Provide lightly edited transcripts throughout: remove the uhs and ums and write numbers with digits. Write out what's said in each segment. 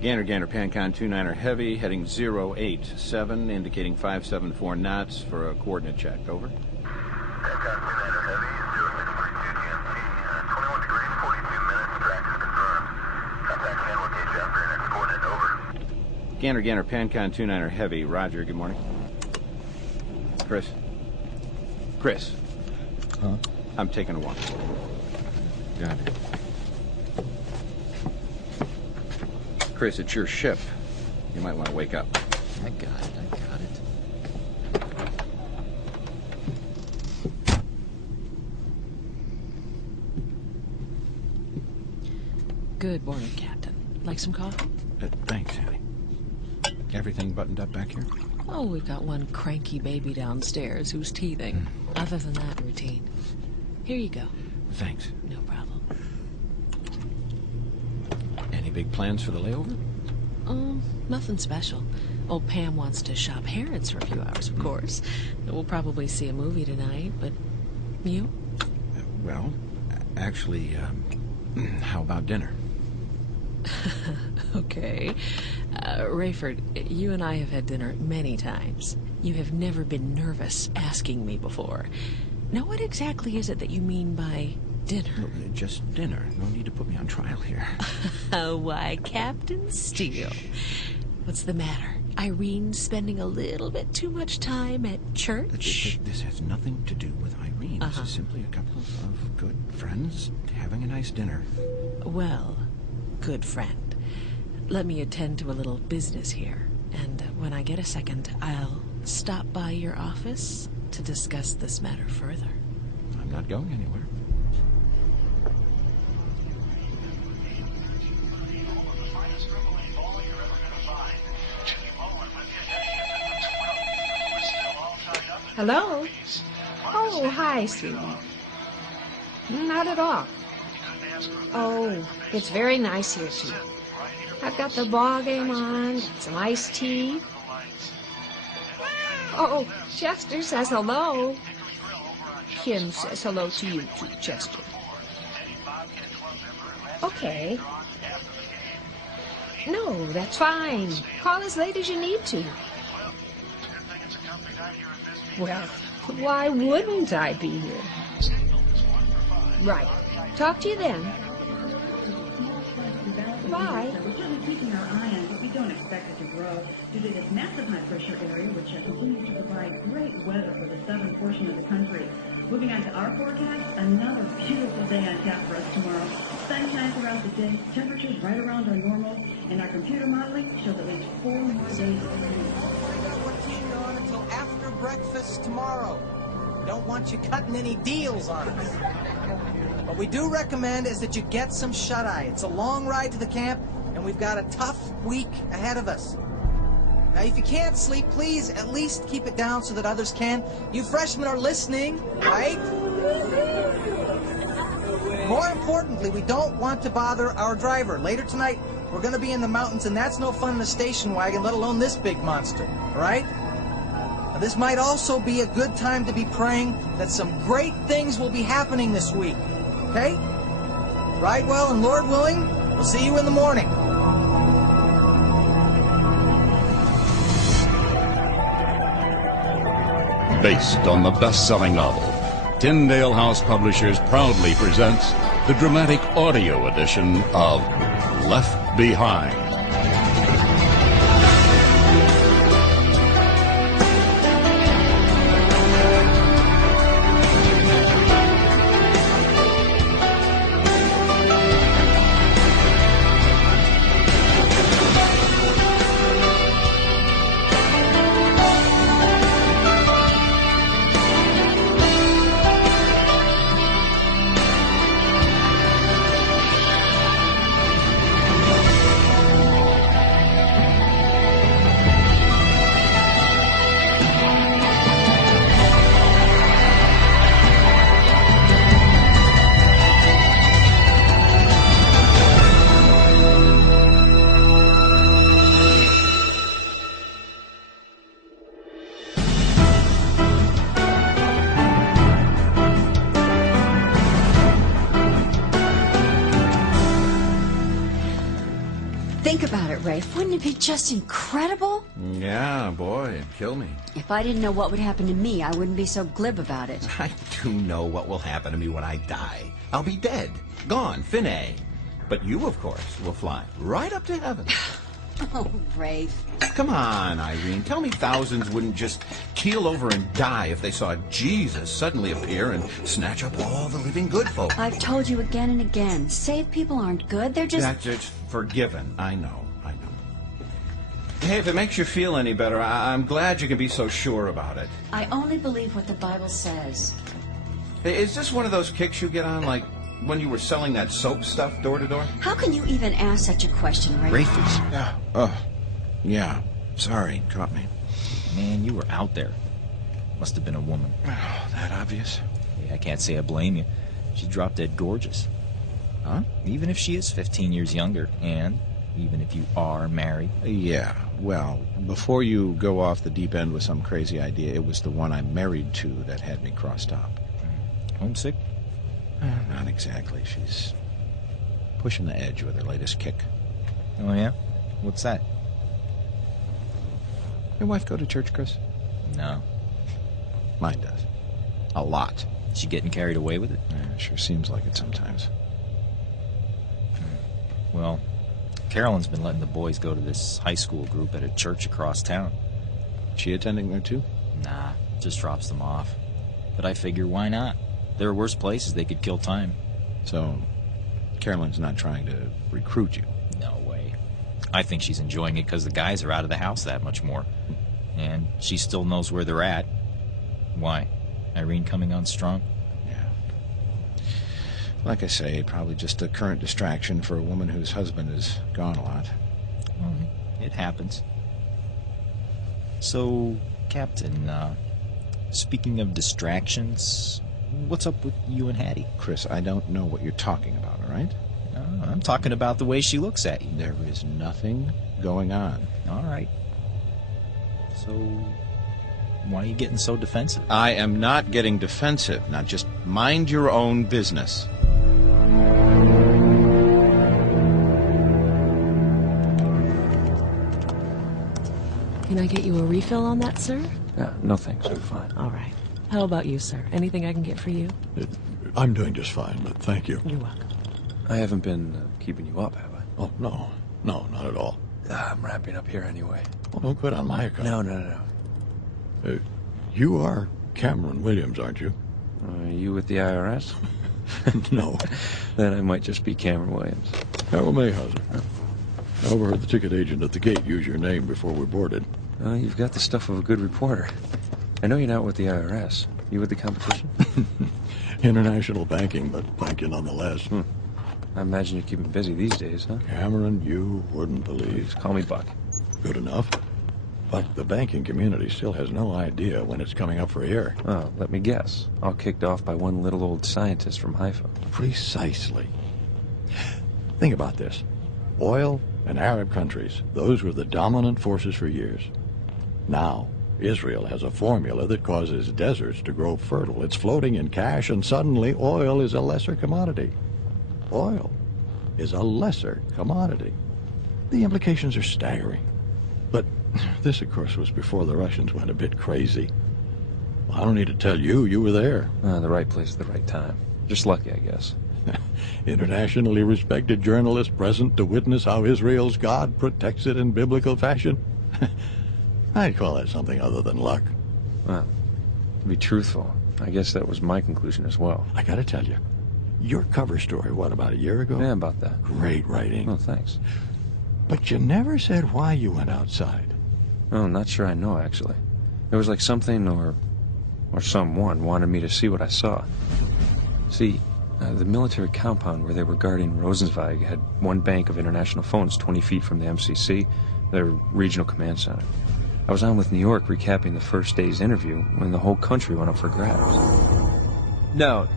Gander, Pancon 29er Heavy, heading 087, indicating 574 knots for a coordinate check. Over. Pancon 29er Heavy, 0632 GMT, 21 degrees, 42 minutes, track is confirmed. Contact can locate you after your next coordinate. Over. Gander, Pancon 29er Heavy, roger, good morning. Chris. Huh? I'm taking a walk. Got it. Chris, it's your ship. You might want to wake up. I got it. Good morning, Captain. Like some coffee? Thanks, Annie. Everything buttoned up back here? Oh, we've got one cranky baby downstairs who's teething. Other than that, routine. Here you go. Thanks. No problem. Any big plans for the layover? Nothing special. Old Pam wants to shop Harrods for a few hours, of course. We'll probably see a movie tonight, but you? Well, actually, how about dinner? Okay. Rayford, you and I have had dinner many times. You have never been nervous asking me before. Now, what exactly is it that you mean by dinner? No, just dinner. No need to put me on trial here. Why, Captain Steele. What's the matter? Irene spending a little bit too much time at church? This has nothing to do with Irene. This is simply a couple of good friends having a nice dinner. Well, good friend. Let me attend to a little business here. And when I get a second, I'll stop by your office to discuss this matter further. I'm not going anywhere. Hello? Oh, hi, sweetie. Not at all. Oh, it's very nice here, too. I've got the ball game on, got some iced tea. Oh, Chester says hello. Kim says hello to you, too, Chester. Okay. No, that's fine. Call as late as you need to. Well, why wouldn't I be here? Right. Talk to you then. Bye. We're certainly keeping our eye on it, but we don't expect it to grow due to this massive high-pressure area, which continues to provide great weather for the southern portion of the country. Moving on to our forecast, another beautiful day on tap for us tomorrow. Sunshine throughout the day, temperatures right around our normal, and our computer modeling shows at least 4 more days of rain. Find out what team you're on until after breakfast tomorrow. Don't want you cutting any deals on us. What we do recommend is that you get some shut-eye. It's a long ride to the camp, and we've got a tough week ahead of us. Now, if you can't sleep, please at least keep it down so that others can. You freshmen are listening, right? More importantly, we don't want to bother our driver. Later tonight, we're going to be in the mountains, and that's no fun in a station wagon, let alone this big monster, all right? Now, this might also be a good time to be praying that some great things will be happening this week, okay? Ride well, and Lord willing, we'll see you in the morning. Based on the best-selling novel, Tyndale House Publishers proudly presents the dramatic audio edition of Left Behind. Rafe. Wouldn't it be just incredible? Yeah, boy, it'd kill me. If I didn't know what would happen to me, I wouldn't be so glib about it. I do know what will happen to me when I die. I'll be dead. Gone. Finay. But you, of course, will fly right up to heaven. Oh, Rafe. Come on, Irene. Tell me thousands wouldn't just keel over and die if they saw Jesus suddenly appear and snatch up all the living good folk. I've told you again and again, saved people aren't good, they're just... That's just forgiven. I know. Hey, if it makes you feel any better, I'm glad you can be so sure about it. I only believe what the Bible says. Hey, is this one of those kicks you get on, like when you were selling that soap stuff door to door? How can you even ask such a question, Rafe? Rafe. Yeah. Yeah. Sorry, caught me. Man, you were out there. Must have been a woman. Oh, that obvious? Hey, I can't say I blame you. She's drop dead gorgeous. Huh? Even if she is 15 years younger, and even if you are married. Yeah. Well, before you go off the deep end with some crazy idea, it was the one I'm married to that had me crossed up. Homesick? Not exactly. She's pushing the edge with her latest kick. Oh, yeah? What's that? Your wife go to church, Chris? No. Mine does. A lot. She getting carried away with it? Yeah, sure seems like it sometimes. Well, Carolyn's been letting the boys go to this high school group at a church across town. She attending there too? Nah, just drops them off. But I figure, why not? There are worse places they could kill time. So, Carolyn's not trying to recruit you? No way. I think she's enjoying it because the guys are out of the house that much more. And she still knows where they're at. Why? Irene coming on strong? Yeah. Like I say, probably just a current distraction for a woman whose husband is gone a lot. It happens. So, Captain, speaking of distractions, what's up with you and Hattie? Chris, I don't know what you're talking about, all right? I'm talking about the way she looks at you. There is nothing going on. All right. So, why are you getting so defensive? I am not getting defensive. Now just mind your own business. Can I get you a refill on that, sir? Yeah, no thanks. I'm fine. All right. How about you, sir? Anything I can get for you? I'm doing just fine, but thank you. You're welcome. I haven't been keeping you up, have I? Oh, no. No, not at all. I'm wrapping up here anyway. Well, don't quit on my account. No. You are Cameron Williams, aren't you? Are you with the IRS? No. Then I might just be Cameron Williams. Harold Mayhauser. I overheard the ticket agent at the gate use your name before we boarded. You've got the stuff of a good reporter. I know you're not with the IRS. You with the competition? International banking, but thank you nonetheless. I imagine you're keeping busy these days, huh? Cameron, you wouldn't believe. Just call me Buck. Good enough. But the banking community still has no idea when it's coming up for air. Oh, let me guess. All kicked off by one little old scientist from Haifa. Precisely. Think about this. Oil and Arab countries, those were the dominant forces for years. Now, Israel has a formula that causes deserts to grow fertile. It's floating in cash, and suddenly oil is a lesser commodity. Oil is a lesser commodity. The implications are staggering. But this, of course, was before the Russians went a bit crazy. Well, I don't need to tell you, you were there. The right place at the right time. Just lucky, I guess. Internationally respected journalist present to witness how Israel's God protects it in biblical fashion. I'd call that something other than luck. Well, to be truthful, I guess that was my conclusion as well. I gotta tell you, your cover story, about a year ago? Yeah, about that. Great writing. Oh, thanks. But you never said why you went outside. Oh, not sure I know, actually. It was like something or someone wanted me to see what I saw. See, the military compound where they were guarding Rosenzweig had one bank of international phones 20 feet from the MCC, their regional command center. I was on with New York recapping the first day's interview when the whole country went up for grabs. No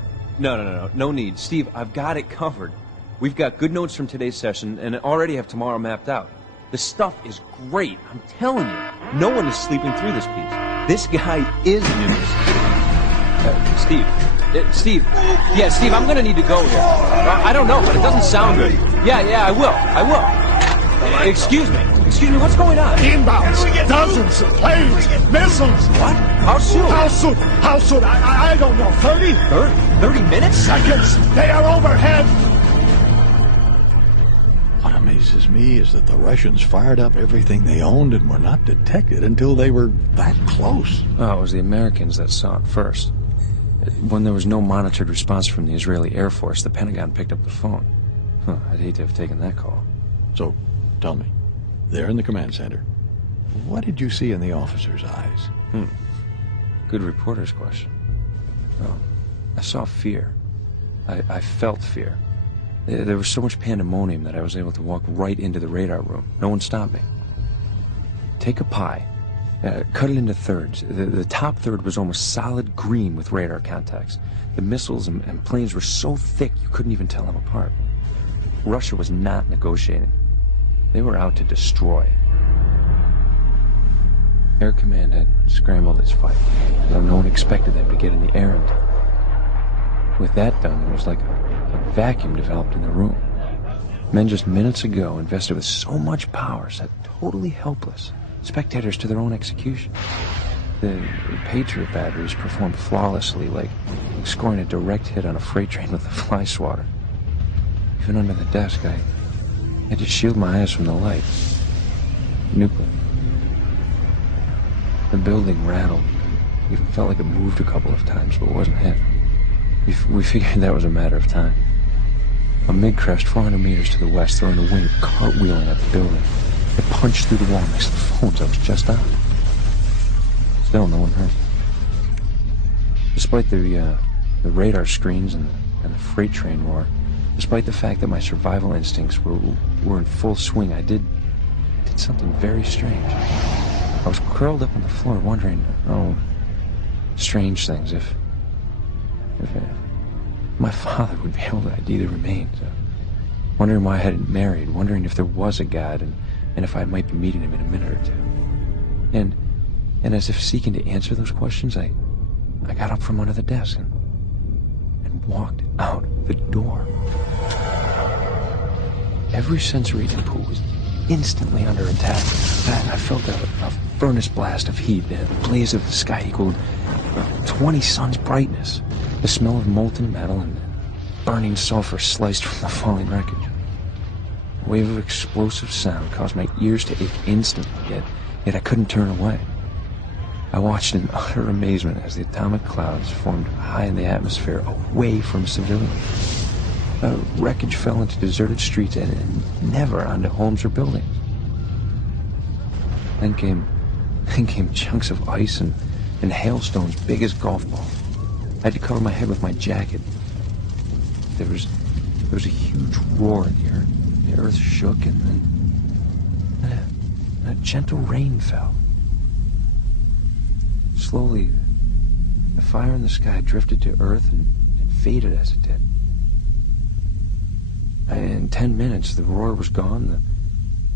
need. Steve, I've got it covered. We've got good notes from today's session and already have tomorrow mapped out. The stuff is great, I'm telling you. No one is sleeping through this piece. This guy is news. Steve, I'm gonna need to go here. I don't know, but it doesn't sound good. Yeah, I will. Excuse me, what's going on? Inbounds, dozens of planes, missiles. What? How soon? How soon? I don't know, 30? 30 minutes? Seconds, they are overhead. What amazes me is that the Russians fired up everything they owned and were not detected until they were that close. Oh, it was the Americans that saw it first. When there was no monitored response from the Israeli Air Force, the Pentagon picked up the phone. Huh, I'd hate to have taken that call. So, tell me, there in the command center, what did you see in the officers' eyes? Good reporter's question. Oh, I saw fear. I felt fear. There was so much pandemonium that I was able to walk right into the radar room. No one stopped me. Take a pie. Cut it into thirds. The top third was almost solid green with radar contacts. The missiles and planes were so thick you couldn't even tell them apart. Russia was not negotiating. They were out to destroy. Air Command had scrambled its fight, though no one expected them to get in the errand. With that done, it was like a vacuum developed in the room. Men just minutes ago invested with so much power sat totally helpless, spectators to their own execution. The Patriot batteries performed flawlessly, like scoring a direct hit on a freight train with a fly swatter. Even under the desk, I had to shield my eyes from the light. Nuclear. The building rattled. It even felt like it moved a couple of times, but wasn't hit. We figured that was a matter of time. A MiG crashed 400 meters to the west, throwing a wing cartwheeling at the building. It punched through the wall next to the phones I was just on. Still, no one hurt. Despite the radar screens and the freight train roar, despite the fact that my survival instincts were in full swing, I did something very strange. I was curled up on the floor wondering, strange things, if my father would be able to ID the remains. Wondering why I hadn't married, wondering if there was a God, and if I might be meeting him in a minute or two. And as if seeking to answer those questions, I got up from under the desk and walked out the door. Every sensory input was instantly under attack. I felt a furnace blast of heat. The blaze of the sky equaled 20 suns' brightness. The smell of molten metal and burning sulfur sliced from the falling wreckage. A wave of explosive sound caused my ears to ache instantly, yet I couldn't turn away. I watched in utter amazement as the atomic clouds formed high in the atmosphere away from civilians. Wreckage fell into deserted streets and never onto homes or buildings. Then came chunks of ice and hailstones big as golf balls. I had to cover my head with my jacket. There was a huge roar in the earth. The earth shook, and then a gentle rain fell. Slowly, the fire in the sky drifted to earth and faded as it did. In 10 minutes, the roar was gone. The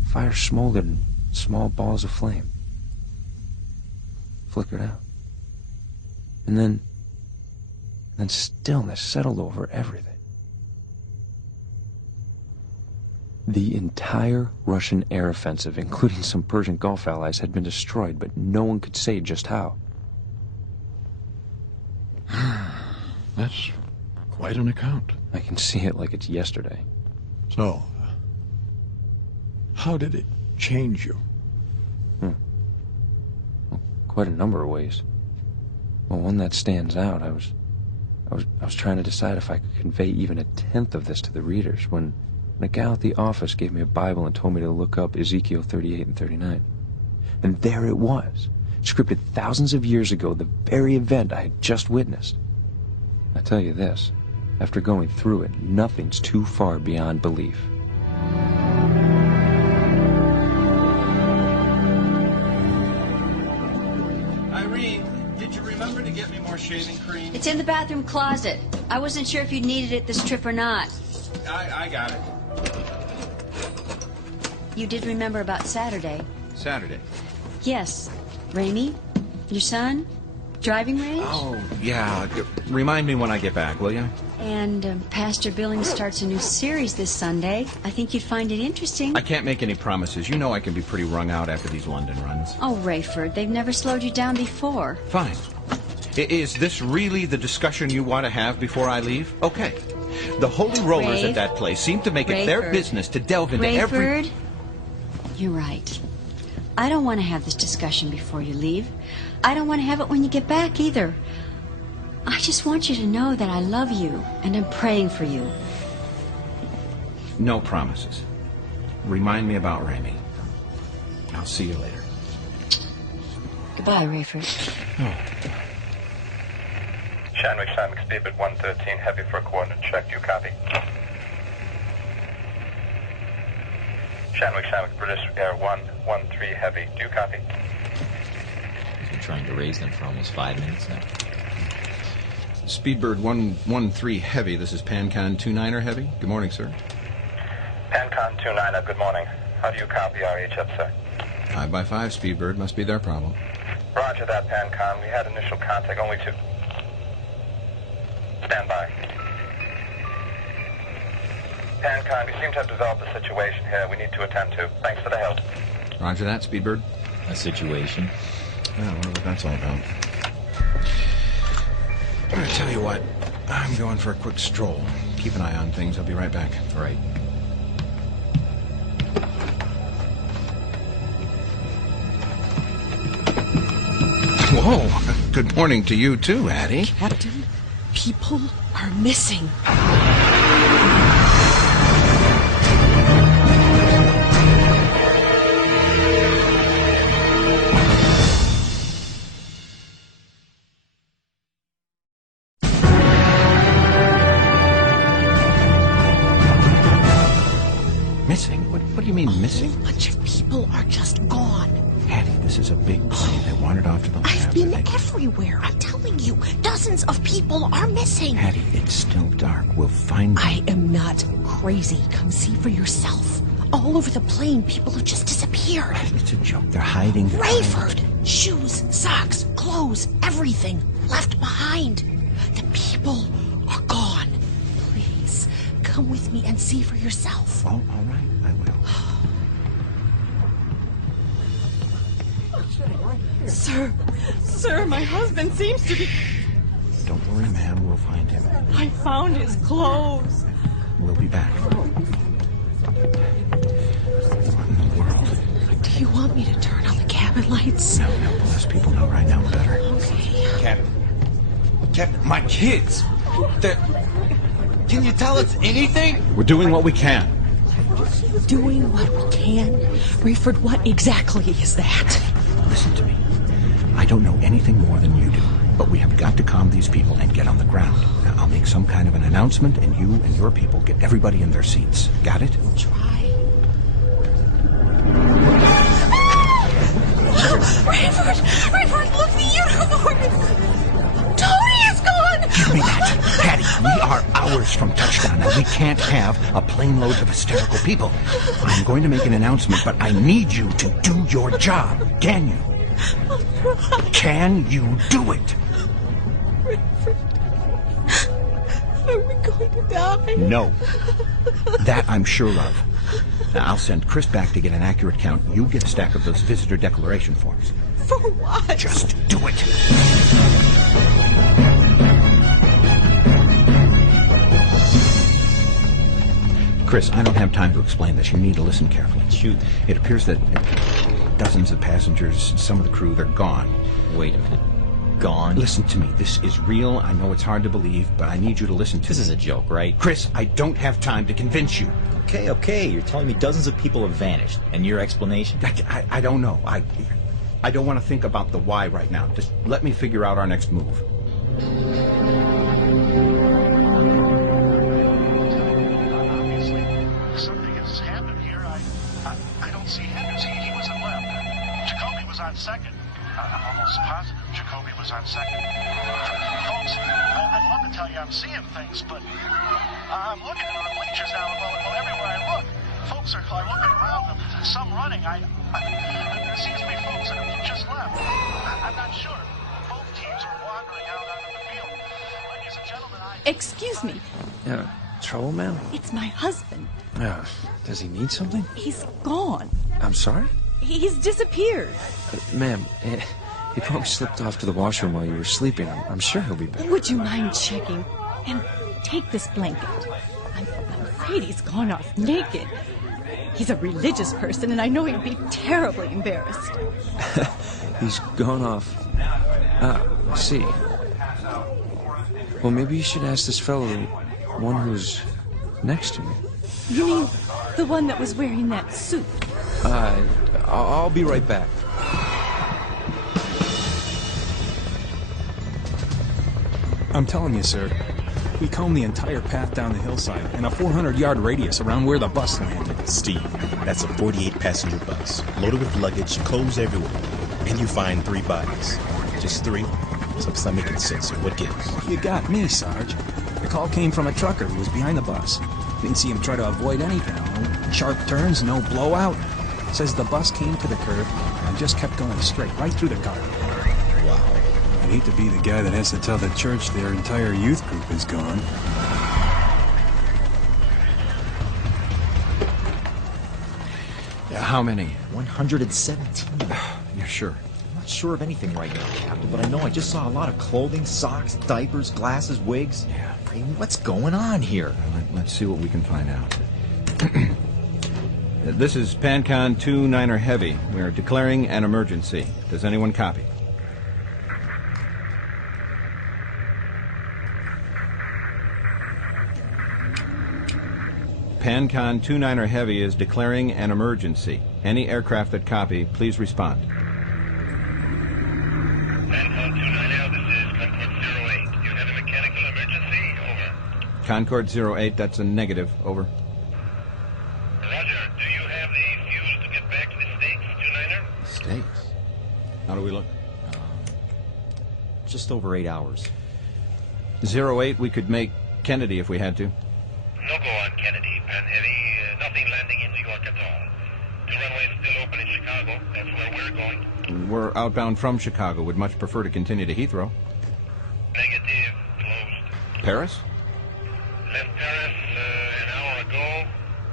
fire smoldered in small balls of flame. Flickered out. And then stillness settled over everything. The entire Russian air offensive, including some Persian Gulf allies, had been destroyed, but no one could say just how. That's quite an account. I can see it like it's yesterday. So, how did it change you? Well, quite a number of ways. Well, one that stands out, I was trying to decide if I could convey even a tenth of this to the readers when a gal at the office gave me a Bible and told me to look up Ezekiel 38 and 39. And there it was, scripted thousands of years ago, the very event I had just witnessed. I tell you this, after going through it, nothing's too far beyond belief. Irene, did you remember to get me more shaving cream? It's in the bathroom closet. I wasn't sure if you needed it this trip or not. I got it. You did remember about Saturday. Saturday? Yes. Raimi? Your son? driving range? Oh, yeah. Remind me when I get back, will you? And Pastor Billings starts a new series this Sunday. I think you'd find it interesting. I can't make any promises. You know I can be pretty wrung out after these London runs. Oh, Rayford, they've never slowed you down before. Fine. Is this really the discussion you want to have before I leave? Okay. The holy rollers at that place seem to make it their business to delve into Rayford, you're right. I don't want to have this discussion before you leave. I don't want to have it when you get back either. I just want you to know that I love you and I'm praying for you. No promises. Remind me about Ramey. I'll see you later. Goodbye, Rayford. Oh. Shanwick, speedbird 113, heavy for a coordinate check. Do you copy? Shanwick, British Air 113, heavy. Do you copy? He's been trying to raise them for almost 5 minutes now. Speedbird 113 heavy. This is PanCon 29er heavy. Good morning, sir. PanCon 29er, good morning. How do you copy RHF, sir? 5x5 Speedbird. Must be their problem. Roger that, PanCon. We had initial contact only to... Stand by. PanCon, we seem to have developed a situation here we need to attend to. Thanks for the help. Roger that, Speedbird. A situation? Yeah, I wonder what that's all about. I'm going to tell you what. I'm going for a quick stroll. Keep an eye on things. I'll be right back. All right. Whoa. Good morning to you, too, Addie. Captain, people are missing. Missing? What do you mean missing? A bunch of people are just gone. Hattie, this is a big plane. They wandered off to the lab. I've been everywhere. I'm telling you, dozens of people are missing. Hattie, it's still dark. We'll find them. I am not crazy. Come see for yourself. All over the plane, people have just disappeared. It's a joke. They're hiding. Rayford! Shoes, socks, clothes, everything left behind. The people are gone. Please, come with me and see for yourself. Oh, all right. I will. Sir, my husband seems to be... Don't worry, ma'am. We'll find him. I found his clothes. We'll be back. What in the world? Do you want me to turn on the cabin lights? No. The less people know right now, the better. Okay. Captain, my kids! Can you tell us anything? We're doing what we can. Doing what we can? Rayford, what exactly is that? Listen to me. I don't know anything more than you do, but we have got to calm these people and get on the ground. Now, I'll make some kind of an announcement, and you and your people get everybody in their seats. Got it? Try. Rayford, look, the unicorn! Tony is gone! Give me that. Hattie, we are hours from touchdown. Now, we can't have a plane load of hysterical people. I'm going to make an announcement, but I need you to do your job. Can you? Can you do it? Are we going to die? No. That I'm sure of. Now, I'll send Chris back to get an accurate count. You get a stack of those visitor declaration forms. For what? Just do it. Chris, I don't have time to explain this. You need to listen carefully. Shoot. It appears that dozens of passengers, some of the crew, they're gone. Wait a minute. Gone? Listen to me. This is real. I know it's hard to believe, but I need you to listen to me. This is a joke, right? Chris, I don't have time to convince you. Okay. You're telling me dozens of people have vanished. And your explanation? I don't know. I don't want to think about the why right now. Just let me figure out our next move. Obviously, something has happened here. I don't see him. He was in left. Jacoby was on second. I'm almost positive Jacoby was on second. Folks, I'd love to tell you I'm seeing things, but I'm looking at the bleachers now. Well, everywhere I look, folks are looking around them. Some running. There seems to be folks that have just left. I'm not sure. Both teams Things are wandering out onto the field. Ladies and gentlemen, Excuse me. Trouble, ma'am? It's my husband. Does he need something? He's gone. I'm sorry? He's disappeared. Ma'am, he probably slipped off to the washroom while you were sleeping. I'm sure he'll be back. Would you mind checking? And take this blanket. I'm afraid he's gone off naked. He's a religious person, and I know he'd be terribly embarrassed. He's gone off. I see. Well, maybe you should ask this fellow, the one who's next to me. You mean the one that was wearing that suit? I'll be right back. I'm telling you, sir, we combed the entire path down the hillside and a 400-yard radius around where the bus landed. Steve, that's a 48-passenger bus, loaded with luggage, clothes everywhere. And you find 3 bodies. Just 3? It's not making sense. What gives? You got me, Sarge. The call came from a trucker who was behind the bus. Didn't see him try to avoid anything. No sharp turns, no blowout. Says the bus came to the curb and just kept going straight, right through the car. Wow. I hate to be the guy that has to tell the church their entire youth group is gone. How many? 117. You're sure? I'm not sure of anything right now, Captain, but I know I just saw a lot of clothing, socks, diapers, glasses, wigs. Yeah. Hey, what's going on here? Let's see what we can find out. This is PanCon 2-9er Heavy. We are declaring an emergency. Does anyone copy? PanCon 2-9er Heavy is declaring an emergency. Any aircraft that copy, please respond. PanCon 2-9er, this is Concord 08. Do you have a mechanical emergency? Over. Concord 08, that's a negative. Over. Roger, do you have the fuel to get back to the States, 2-9er? States? How do we look? Just over 8 hours. 08, we could make Kennedy if we had to. No go on Kennedy, Pan Heavy. Nothing landing in New York at all. 2 runways still open in Chicago. That's where we're going. We're outbound from Chicago. Would much prefer to continue to Heathrow. Negative. Closed. Paris? Left Paris an hour ago.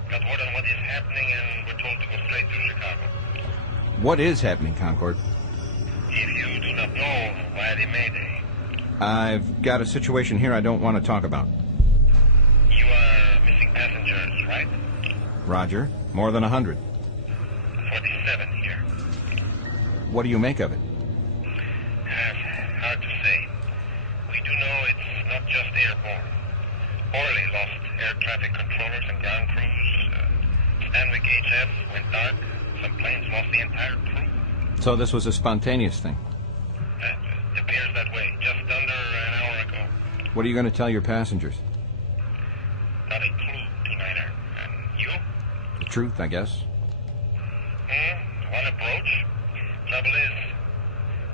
Got word on what is happening, and we're told to go straight to Chicago. What is happening, Concord? If you do not know, why the Mayday? I've got a situation here I don't want to talk about. You are missing passengers, right? Roger. More than 100. 47 here. What do you make of it? Hard to say. We do know it's not just airborne. Orly lost air traffic controllers and ground crews. Stanwick HF went dark. Some planes lost the entire crew. So this was a spontaneous thing. It appears that way. Just under an hour ago. What are you going to tell your passengers? Not a clue, 2-9er. And you? The truth, I guess. Want a brooch? Trouble is,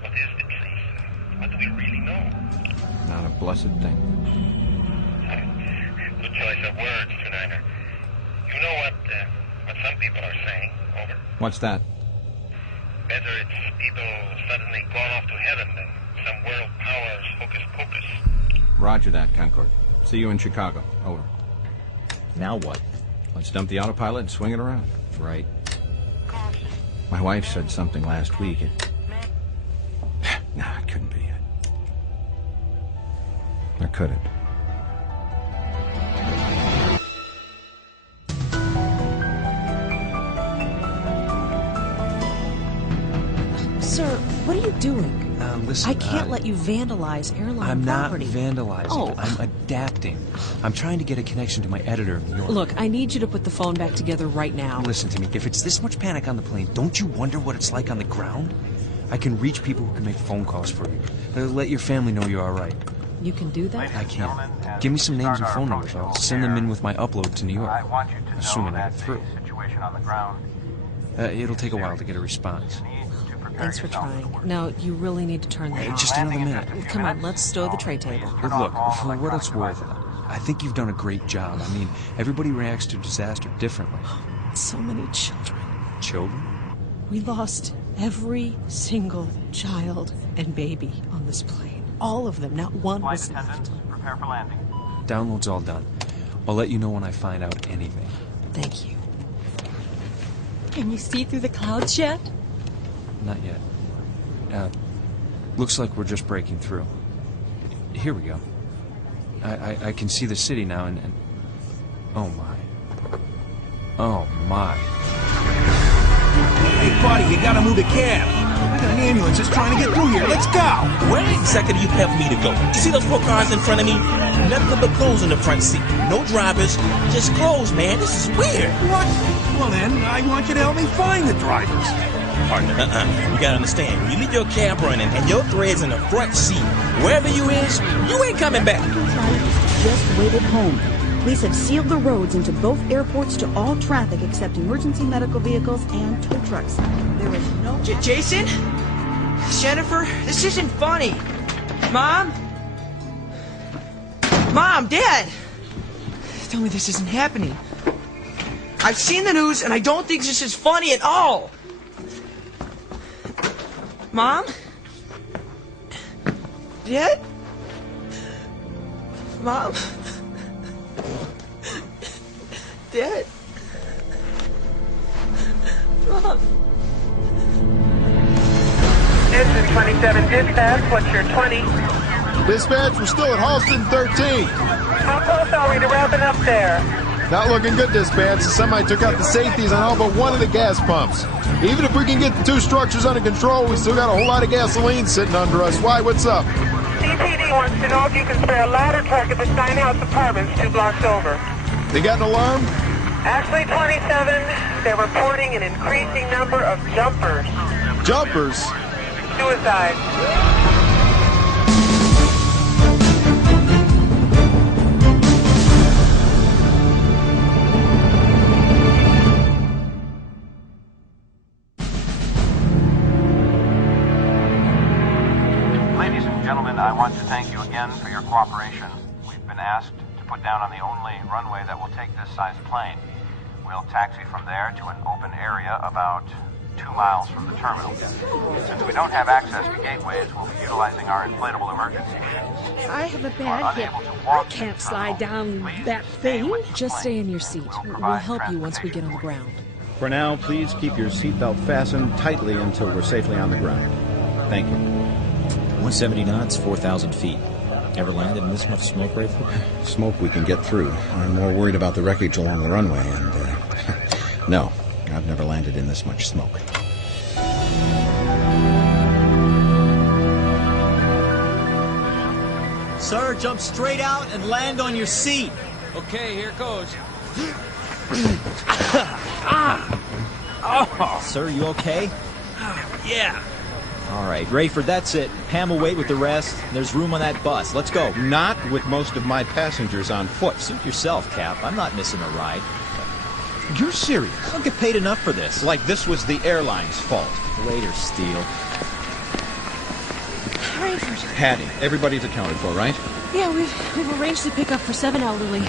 what is the truth? What do we really know? Not a blessed thing. Good choice of words, 2-9er. You know what some people are saying? Over. What's that? Better it's people suddenly gone off to heaven than some world powers hocus pocus. Roger that, Concord. See you in Chicago. Over. Now what? Let's dump the autopilot and swing it around. Right. My wife said something last week. Nah, it couldn't be it. Or could it? Sir, what are you doing? Listen, I can't let you vandalize airline I'm property. not vandalizing. Oh. I'm adapting. I'm trying to get a connection to my editor in New York. Look, I need you to put the phone back together right now. Listen to me. If it's this much panic on the plane, don't you wonder what it's like on the ground? I can reach people who can make phone calls for you. Let your family know you're all right. You can do that? I can. Give me some names and phone numbers. I'll send them in with my upload to New York. I want you to assuming know I that get through. the situation on the ground. It'll take a while to get a response. Thanks for trying. Now, you really need to turn that off. Just another minute. Come on, let's stow the tray table. Look, for what it's worth, I think you've done a great job. I mean, everybody reacts to disaster differently. So many children. Children? We lost every single child and baby on this plane. all of them. Not one Flight was attendants, left. prepare for landing. Download's all done. I'll let you know when I find out anything. Thank you. Can you see through the clouds yet? Not yet. Looks like we're just breaking through. Here we go. I can see the city now, and oh my. Oh my. Hey, buddy, you gotta move the cab. I got an ambulance just trying to get through here. Let's go! Where exactly do you have me to go? You see those 4 cars in front of me? Nothing but clothes in the front seat. No drivers, just clothes, man. This is weird. What? Well then, I want you to help me find the drivers. Partner, you gotta understand, when you leave your cab running and your thread's in the front seat, wherever you is, you ain't coming back. Just waited home. Police have sealed the roads into both airports to all traffic except emergency medical vehicles and tow trucks. There is no... Jason? Jennifer? This isn't funny. Mom? Mom, Dad! Tell me this isn't happening. I've seen the news and I don't think this is funny at all. Mom? Dad? Mom? Dad? Mom? Engine 27 dispatch, what's your 20? Dispatch, we're still at Halston 13. How close are we to wrapping up there? Not looking good, dispatch. The semi took out the safeties on all but one of the gas pumps. Even if we can get the 2 structures under control, we still got a whole lot of gasoline sitting under us. Why? What's up? CPD wants to know if you can spare a ladder truck at the Steinhouse Apartments 2 blocks over. They got an alarm? Ashley 27, they're reporting an increasing number of jumpers. Jumpers? Suicide. Ladies and gentlemen, I want to thank you again for your cooperation. We've been asked to put down on the only runway that will take this size plane. We'll taxi from there to an open area about 2 miles from the terminal. Since we don't have access to gateways, we'll be utilizing our inflatable emergency chutes. I have a bad hip. I can't slide down that thing. Just stay in your seat. We'll help you once we get on the ground. For now, please keep your seatbelt fastened tightly until we're safely on the ground. Thank you. 170 knots, 4,000 feet. Ever landed in this much smoke, Rayford? Smoke we can get through. I'm more worried about the wreckage along the runway, and, no, I've never landed in this much smoke. Sir, jump straight out and land on your seat. Okay, here goes. Oh. Sir, you okay? Yeah. All right, Rayford, that's it. Pam will wait with the rest. There's room on that bus. Let's go. Not with most of my passengers on foot. Suit yourself, Cap. I'm not missing a ride. You're serious? I don't get paid enough for this. Like this was the airline's fault. Later, Steele. Rayford. Hattie, everybody's accounted for, right? Yeah, we've arranged to pick up for 7 elderly.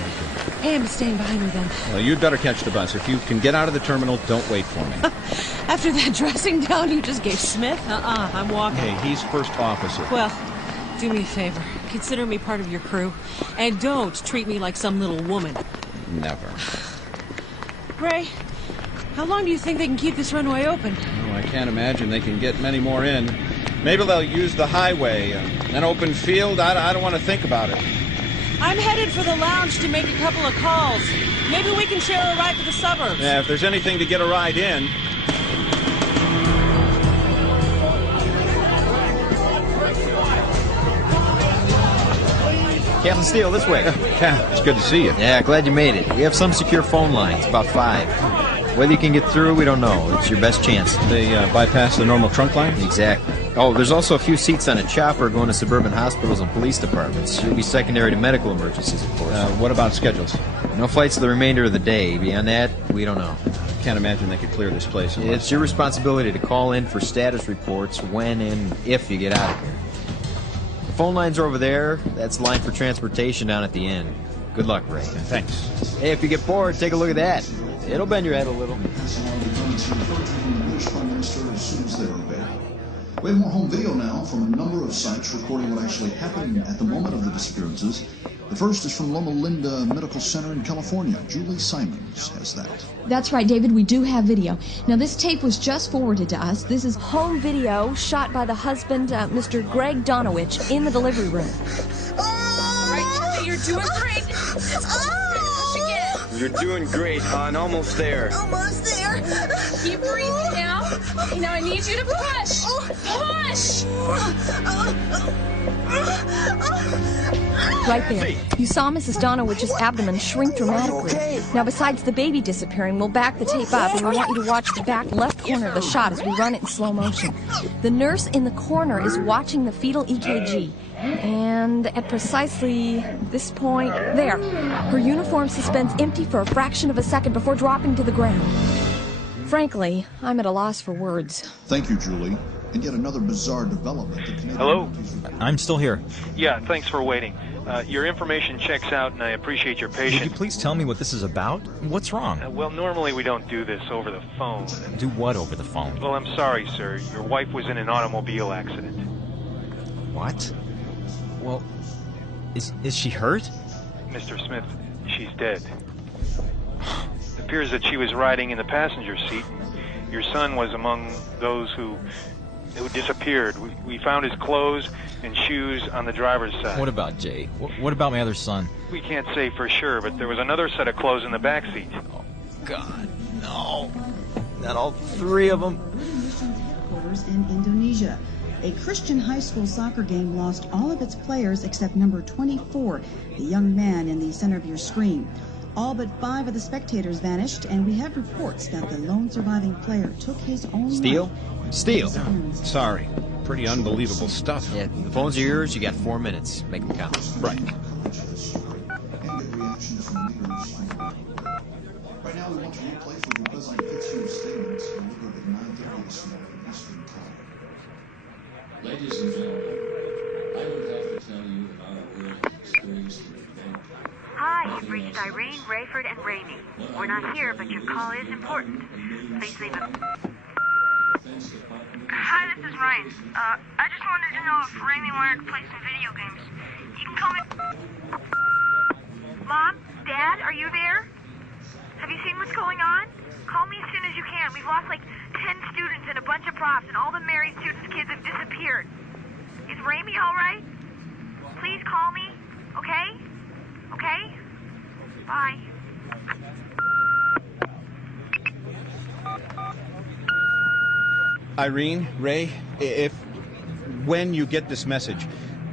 Pam is staying behind with them. Well, you'd better catch the bus. If you can get out of the terminal, don't wait for me. After that dressing down you just gave Smith? I'm walking. Hey, he's first officer. Well, do me a favor. Consider me part of your crew. And don't treat me like some little woman. Never. Ray, how long do you think they can keep this runway open? Oh, I can't imagine they can get many more in. Maybe they'll use the highway, an open field. I don't want to think about it. I'm headed for the lounge to make a couple of calls. Maybe we can share a ride to the suburbs. Yeah, if there's anything to get a ride in. Captain Steele, this way. Cap, it's good to see you. Yeah, glad you made it. We have some secure phone lines, about 5. Whether you can get through, we don't know. It's your best chance. They bypass the normal trunk line? Exactly. Oh, there's also a few seats on a chopper going to suburban hospitals and police departments. You'll be secondary to medical emergencies, of course. What about schedules? No flights the remainder of the day. Beyond that, we don't know. Can't imagine they could clear this place. Unless... It's your responsibility to call in for status reports when and if you get out of here. The phone lines are over there. That's the line for transportation down at the end. Good luck, Ray. Thanks. Hey, if you get bored, take a look at that. It'll bend your head a little. We have more home video now from a number of sites recording what actually happened at the moment of the disappearances. The first is from Loma Linda Medical Center in California. Julie Simons has that. That's right, David. We do have video. Now, this tape was just forwarded to us. This is home video shot by the husband, Mr. Greg Donowich, in the delivery room. Right, Julie, you're doing great. You're doing great, hon. Almost there. Almost there. Keep breathing now. Okay, now I need you to push. Push! Right there. You saw Mrs. Donowich's abdomen shrink dramatically. Now, besides the baby disappearing, we'll back the tape up, and we want you to watch the back left corner of the shot as we run it in slow motion. The nurse in the corner is watching the fetal EKG. And at precisely this point, there, her uniform suspends empty for a fraction of a second before dropping to the ground. Frankly, I'm at a loss for words. Thank you, Julie. And yet another bizarre development. Hello? I'm still here. Yeah, thanks for waiting. Your information checks out, and I appreciate your patience. Would you please tell me what this is about? What's wrong? Well, normally we don't do this over the phone. Do what over the phone? Well, I'm sorry, sir. Your wife was in an automobile accident. What? Well, is she hurt? Mr. Smith, she's dead. It appears that she was riding in the passenger seat. Your son was among those who disappeared. We found his clothes and shoes on the driver's side. What about Jay? What about my other son? We can't say for sure, but there was another set of clothes in the back seat. Oh, God, no. Not all three of them. Headquarters in Indonesia. A Christian high school soccer game lost all of its players except number 24, the young man in the center of your screen. All but 5 of the spectators vanished, and we have reports that the lone surviving player took his own life. Steele? Sorry. Pretty unbelievable stuff. Yeah, the phones are yours. You got 4 minutes. Make them count. Right. Right now we want to replay for the Buzz on Fitzgerald's statements delivered at 9:30 this morning Eastern Time. Ladies and gentlemen, I don't have to tell you about a word I've experienced in the event. Hi, you've reached Irene, Rayford, and Ramey. We're not here, but your call is important. Please leave a... Hi, this is Ryan. I just wanted to know if Ramey wanted to play some video games. You can call me... Mom? Dad? Are you there? Have you seen what's going on? Call me as soon as you can. We've lost like 10 students and a bunch of profs, and all the married students' kids have disappeared. Is Ramey all right? Please call me, okay? Okay? Bye. Irene, Ray, when you get this message,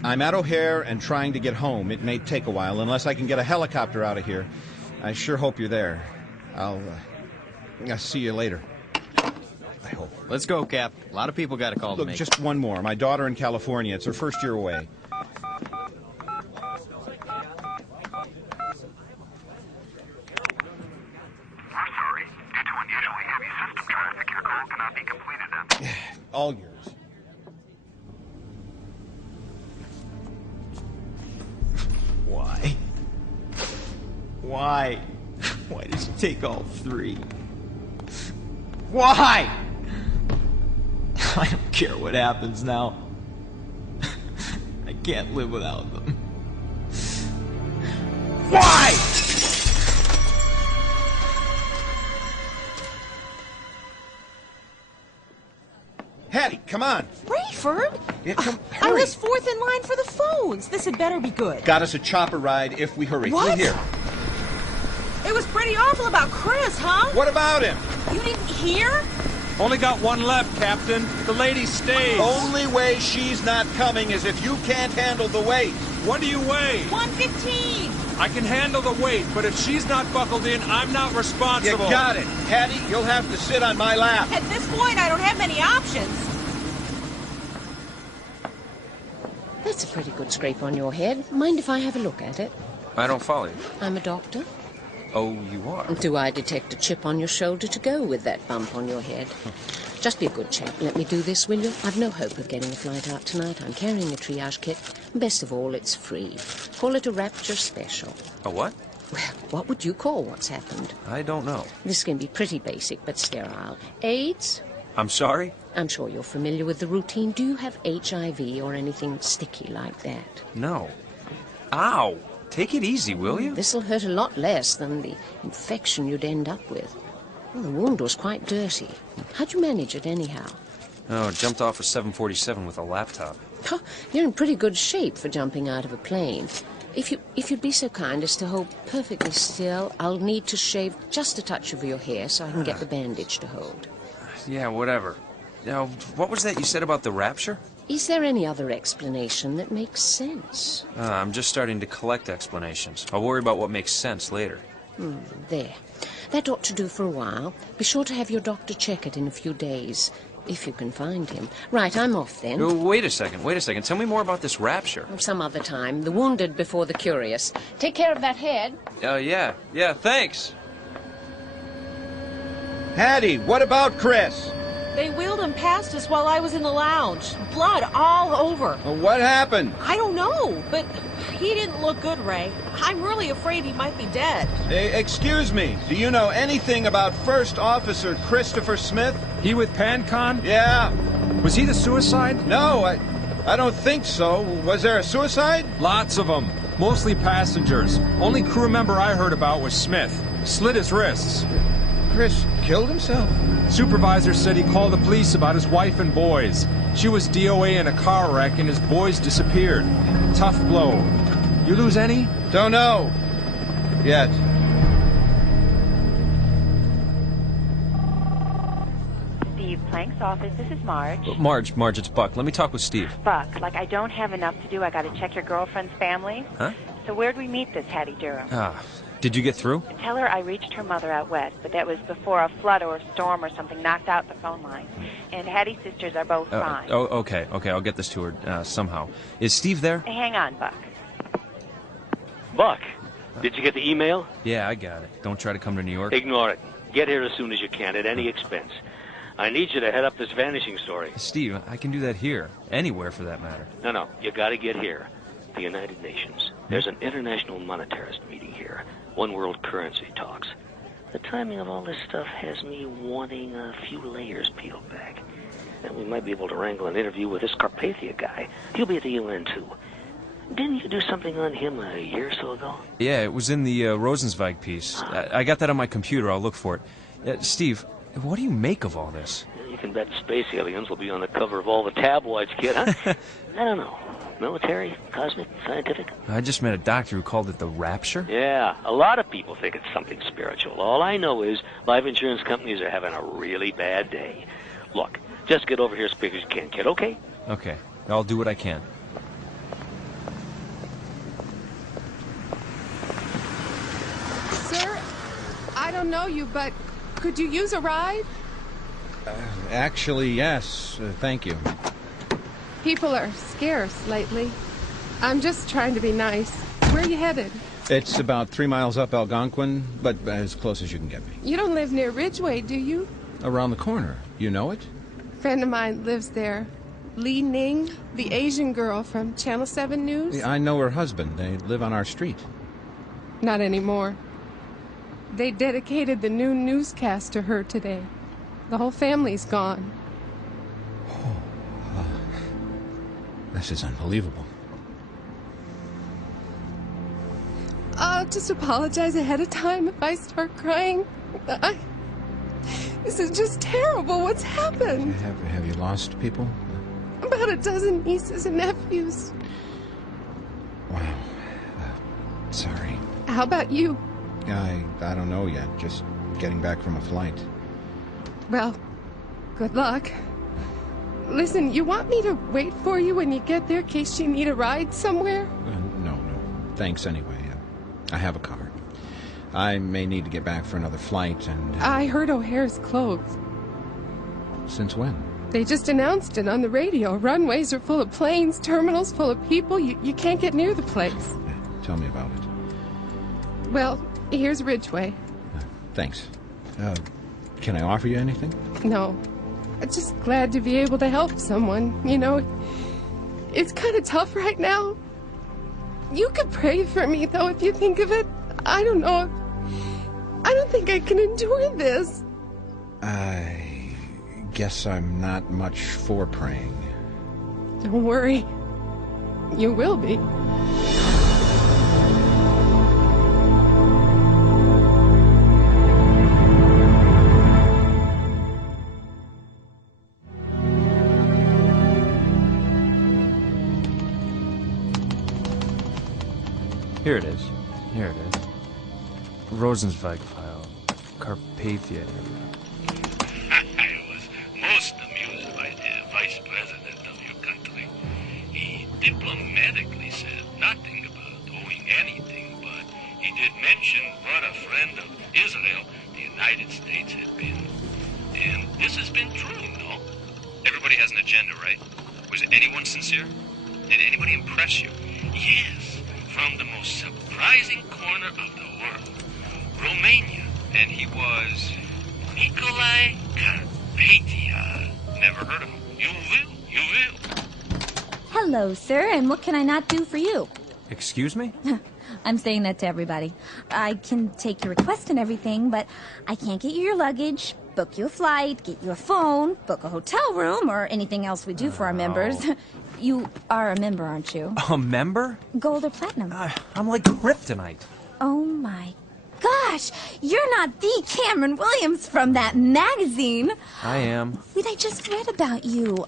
I'm at O'Hare and trying to get home. It may take a while, unless I can get a helicopter out of here. I sure hope you're there. I'll see you later. I hope. Let's go, Cap. A lot of people got a call to Look, make. just one more. My daughter in California. It's her first year away. All yours. Why? Why? Why did you take all 3? Why? I don't care what happens now. I can't live without them. Why? Hattie, come on. Rayford? Yeah, come, I hurry. was 4th in line for the phones. This had better be good. Got us a chopper ride if we hurry. What? Through here. It was pretty awful about Chris, huh? What about him? You didn't hear? Only got one left, Captain. The lady stays. Only way she's not coming is if you can't handle the weight. What do you weigh? 115. I can handle the weight, but if she's not buckled in, I'm not responsible. You got it. Hattie, you'll have to sit on my lap. At this point, I don't have many options. That's a pretty good scrape on your head. Mind if I have a look at it? I don't follow you. I'm a doctor. Oh, you are? Do I detect a chip on your shoulder to go with that bump on your head? Just be a good chap. Let me do this, will you? I've no hope of getting a flight out tonight. I'm carrying a triage kit. Best of all, it's free. Call it a Rapture Special. A what? Well, what would you call what's happened? I don't know. This can be pretty basic, but sterile. AIDS? I'm sorry? I'm sure you're familiar with the routine. Do you have HIV or anything sticky like that? No. Ow! Take it easy, will you? This'll hurt a lot less than the infection you'd end up with. Well, the wound was quite dirty. How'd you manage it anyhow? Oh, jumped off a 747 with a laptop. Oh, you're in pretty good shape for jumping out of a plane. If you'd be so kind as to hold perfectly still, I'll need to shave just a touch of your hair so I can get the bandage to hold. Yeah, whatever. Now, what was that you said about the rapture? Is there any other explanation that makes sense? I'm just starting to collect explanations. I'll worry about what makes sense later. There. That ought to do for a while. Be sure to have your doctor check it in a few days, if you can find him. Right, I'm off then. Oh, wait a second. Tell me more about this rapture. Some other time. The wounded before the curious. Take care of that head. Yeah, thanks. Hattie, what about Chris? They wheeled him past us while I was in the lounge. Blood all over. What happened? I don't know, but he didn't look good, Ray. I'm really afraid he might be dead. Excuse me, do you know anything about First Officer Christopher Smith? He with PanCon? Yeah. Was he the suicide? No, I don't think so. Was there a suicide? Lots of them. Mostly passengers. Only crew member I heard about was Smith. Slit his wrists. Chris killed himself? Supervisor said he called the police about his wife and boys. She was DOA in a car wreck and his boys disappeared. Tough blow. You lose any? Don't know. Yet. Steve Plank's office. This is Marge. Marge, it's Buck. Let me talk with Steve. Buck, I don't have enough to do. I gotta check your girlfriend's family. Huh? So where'd we meet this Hattie Durham? Did you get through? Tell her I reached her mother out west, but that was before a flood or a storm or something knocked out the phone line. And Hattie's sisters are both fine. Okay, I'll get this to her somehow. Is Steve there? Hang on, Buck. Buck, did you get the email? Yeah, I got it. Don't try to come to New York. Ignore it. Get here as soon as you can, at any expense. I need you to head up this vanishing story. Steve, I can do that here. Anywhere, for that matter. No, you gotta get here. The United Nations. There's an international monetarist meeting here. One world currency talks. The timing of all this stuff has me wanting a few layers peeled back. And we might be able to wrangle an interview with this Carpathia guy. He'll be at the UN, too. Didn't you do something on him a year or so ago? Yeah, it was in the Rosenzweig piece. I got that on my computer. I'll look for it. Steve, what do you make of all this? You can bet space aliens will be on the cover of all the tabloids, kid, huh? I don't know. Military, cosmic, scientific? I just met a doctor who called it the rapture. Yeah, a lot of people think it's something spiritual. All I know is life insurance companies are having a really bad day. Look, just get over here as quick as you can, kid, okay? Okay, I'll do what I can. Sir, I don't know you, but could you use a ride? Actually, yes. Thank you. People are scarce lately. I'm just trying to be nice. Where are you headed? It's about 3 miles up Algonquin, but as close as you can get me. You don't live near Ridgeway, do you? Around the corner. You know it? A friend of mine lives there. Li Ning, the Asian girl from Channel 7 News. Yeah, I know her husband. They live on our street. Not anymore. They dedicated the new newscast to her today. The whole family's gone. This is unbelievable. I'll just apologize ahead of time if I start crying. This is just terrible. What's happened? Have you lost people? About a dozen nieces and nephews. Wow. Sorry. How about you? I don't know yet. Just getting back from a flight. Well, good luck. Listen, you want me to wait for you when you get there in case you need a ride somewhere? No. Thanks anyway. I have a car. I may need to get back for another flight and... I heard O'Hare's closed. Since when? They just announced it on the radio. Runways are full of planes, terminals full of people. You can't get near the place. Tell me about it. Well, here's Ridgeway. Thanks. Can I offer you anything? No. I'm just glad to be able to help someone. You know, it's kind of tough right now. You could pray for me, though, if you think of it. I don't know. I don't think I can endure this. guess I'm not much for praying. Don't worry. You will be. Here it is. Here it is. Rosenzweig file. Carpathia area. I was most amused by the vice president of your country. He diplomatically said nothing about owing anything, but he did mention what a friend of Israel the United States had been. And this has been true, no? Everybody has an agenda, right? Was anyone sincere? Did anybody impress you? Yes, from the most surprising corner of the world, Romania. And he was... Nikolai Carpathia. Never heard of him. You will. Hello, sir, and what can I not do for you? Excuse me? I'm saying that to everybody. I can take your request and everything, but I can't get you your luggage, book you a flight, get you a phone, book a hotel room, or anything else we do for our members. You are a member, aren't you? A member? Gold or platinum? I'm like kryptonite. Oh my gosh! You're not the Cameron Williams from that magazine! I am. Wait, I just read about you.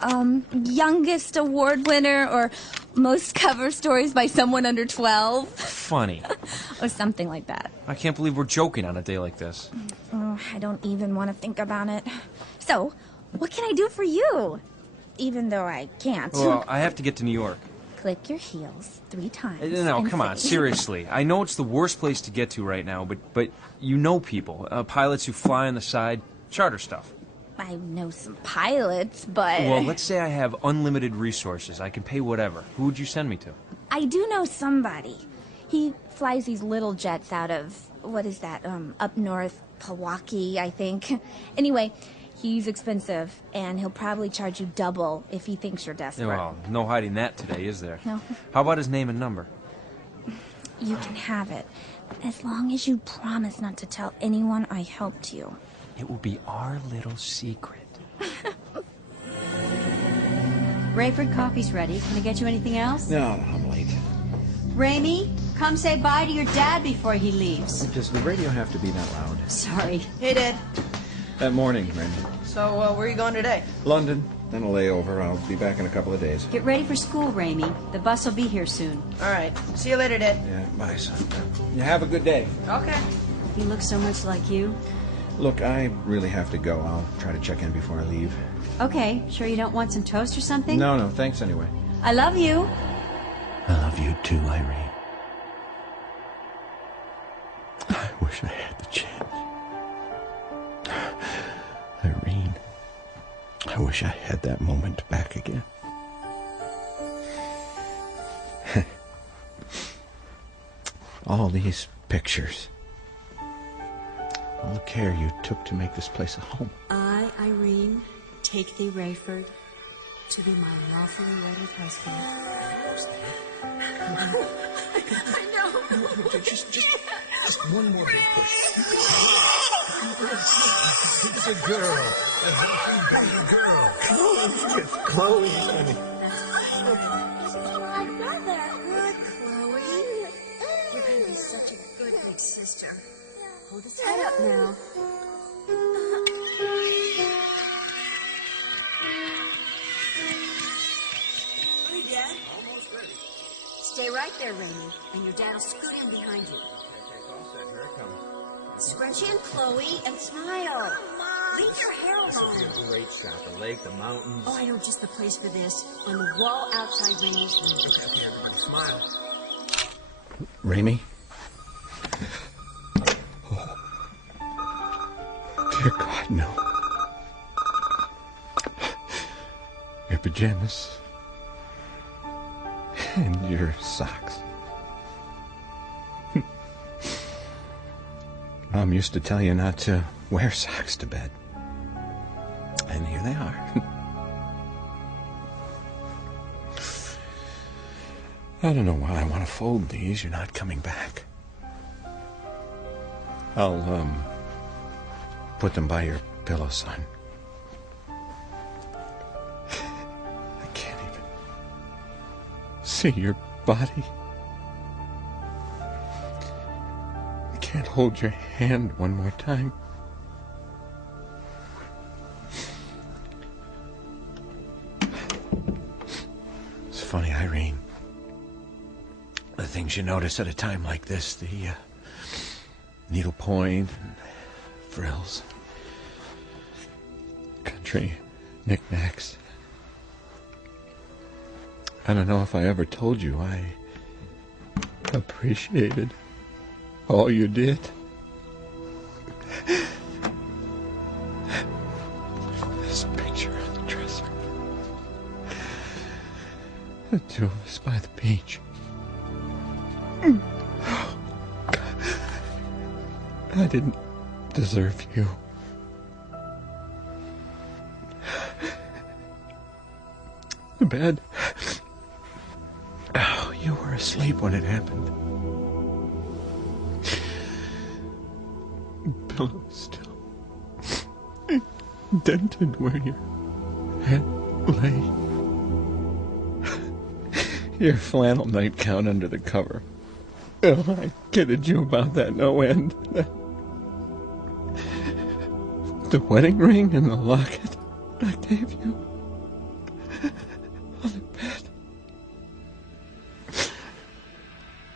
Youngest award winner or most cover stories by someone under 12? Funny. Or something like that. I can't believe we're joking on a day like this. Oh, I don't even want to think about it. So, what can I do for you? Even though I can't. Well, I have to get to New York. Click your heels 3 times. No, come on, seriously. I know it's the worst place to get to right now, but you know people. Pilots who fly on the side, charter stuff. I know some pilots, but... Well, let's say I have unlimited resources. I can pay whatever. Who would you send me to? I do know somebody. He flies these little jets out of, what is that, up north, Pewaukee, I think. Anyway, he's expensive, and he'll probably charge you double if he thinks you're desperate. Well, no hiding that today, is there? No. How about his name and number? You can have it, as long as you promise not to tell anyone I helped you. It will be our little secret. Rayford, coffee's ready. Can I get you anything else? No, I'm late. Ramey, come say bye to your dad before he leaves. Does the radio have to be that loud? Sorry. Hey, Dad. That morning, Randy. So, where are you going today? London, then a layover. I'll be back in a couple of days. Get ready for school, Ramey. The bus will be here soon. All right. See you later, Dad. Yeah, bye, son. You have a good day. Okay. He looks so much like you. Look, I really have to go. I'll try to check in before I leave. Okay. Sure you don't want some toast or something? No, thanks anyway. I love you. I love you too, Irene. I wish I had the chance. Irene, I wish I had that moment back again. All these pictures. All the care you took to make this place a home. I, Irene, take thee, Rayford, to be my lawfully wedded husband. I know. Just one more big push. It's a girl. A healthy baby girl. It's Chloe, honey. This is my brother. Good, Chloe. You're going to be such a good big sister. Hold his head up now. Hurry, Dad. Almost ready. Stay right there, Raymond, and your dad will scoot in behind you. Take off that hair coming. Scrunch in, Chloe, and smile. Leave your hair alone. This is a great shot. The lake, the mountains. Oh, I know just the place for this. On the wall outside Raymond's room. Okay, everybody smile. Ramey? Dear God, no. Your pajamas. And your socks. Mom used to tell you not to wear socks to bed. And here they are. I don't know why I want to fold these. You're not coming back. I'll, put them by your pillow, son. see your body. I can't hold your hand one more time. It's funny, Irene. The things you notice at a time like this, the needlepoint and frills, country knickknacks. I don't know if I ever told you I appreciated all you did. This picture on the dresser. The two of us by the beach. I didn't deserve you. The bed. Oh, you were asleep when it happened. Pillow still dented where your head lay. Your flannel nightgown under the cover. Oh, I kidded you about that no end. The wedding ring and the locket I gave you on the bed.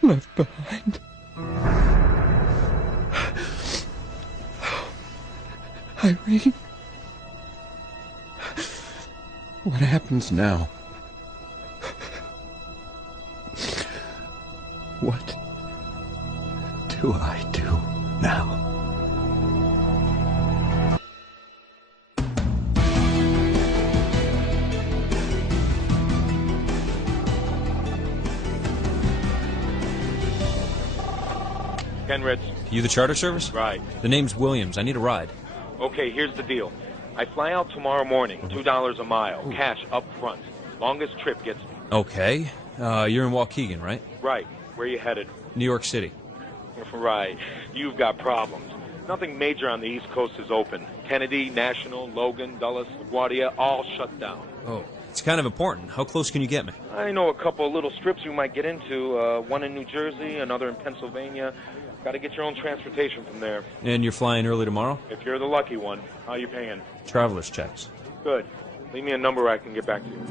Left behind. Irene. What happens now? What do I do now? Ken Ritz. You the charter service? Right. The name's Williams. I need a ride. Okay, here's the deal. I fly out tomorrow morning, $2 a mile, cash up front. Longest trip gets me. Okay. You're in Waukegan, right? Right. Where you headed? New York City. Right. You've got problems. Nothing major on the East Coast is open. Kennedy, National, Logan, Dulles, LaGuardia, all shut down. Oh, it's kind of important. How close can you get me? I know a couple of little strips you might get into. One in New Jersey, another in Pennsylvania. Got to get your own transportation from there. And you're flying early tomorrow? If you're the lucky one, how you paying? Traveler's checks. Good. Leave me a number I can get back to you.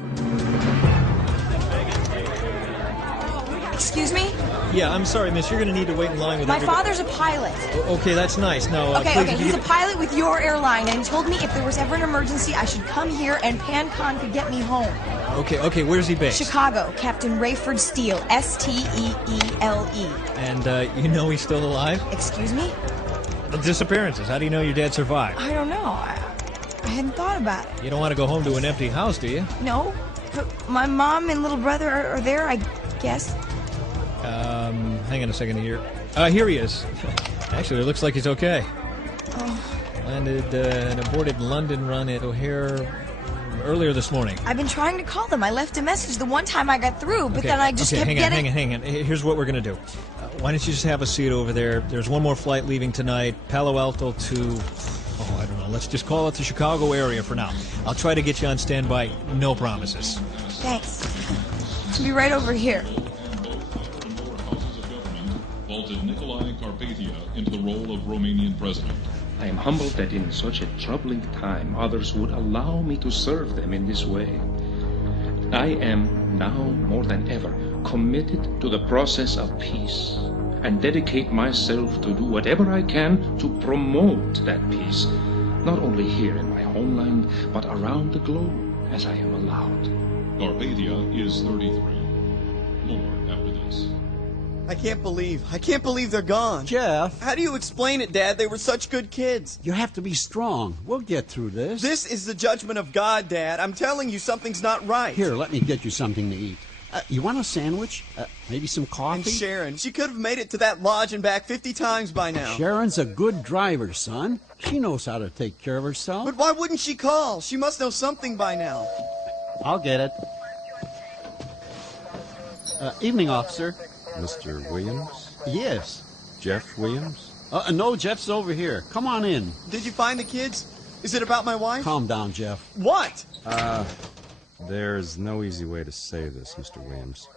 Excuse me? Yeah, I'm sorry, miss. You're going to need to wait in line with My everybody. father's a pilot. Okay, that's nice. Now, Okay, please, he's a pilot with your airline, and he told me if there was ever an emergency, I should come here, and PanCon could get me home. Okay, where's he based? Chicago, Captain Rayford Steele, S-T-E-E-L-E. And you know he's still alive? Excuse me? Disappearances. How do you know your dad survived? I don't know. I hadn't thought about it. You don't want to go home to an empty house, do you? No. But my mom and little brother are there, I guess. Hang on a second here. Here he is. Actually, it looks like he's okay. Oh. Landed an aborted London run at O'Hare earlier this morning. I've been trying to call them. I left a message the one time I got through, but then I just kept getting... Hang on. Here's what we're going to do. Why don't you just have a seat over there? There's one more flight leaving tonight, Palo Alto to... Oh, I don't know. Let's just call it the Chicago area for now. I'll try to get you on standby. No promises. Thanks. I'll be right over here. Vaulted Nicolae Carpathia into the role of Romanian president. I am humbled that in such a troubling time others would allow me to serve them in this way. I am now more than ever committed to the process of peace and dedicate myself to do whatever I can to promote that peace, not only here in my homeland, but around the globe as I am allowed. Carpathia is 33. More after this. I can't believe they're gone. Jeff. How do you explain it, Dad? They were such good kids. You have to be strong. We'll get through this. This is the judgment of God, Dad. I'm telling you, something's not right. Here, let me get you something to eat. You want a sandwich? Maybe some coffee? And Sharon, she could have made it to that lodge and back 50 times by now. Sharon's a good driver, son. She knows how to take care of herself. But why wouldn't she call? She must know something by now. I'll get it. Evening, officer. Mr. Williams? Yes. Jeff Williams? No, Jeff's over here. Come on in. Did you find the kids? Is it about my wife? Calm down, Jeff. What? There's no easy way to say this, Mr. Williams.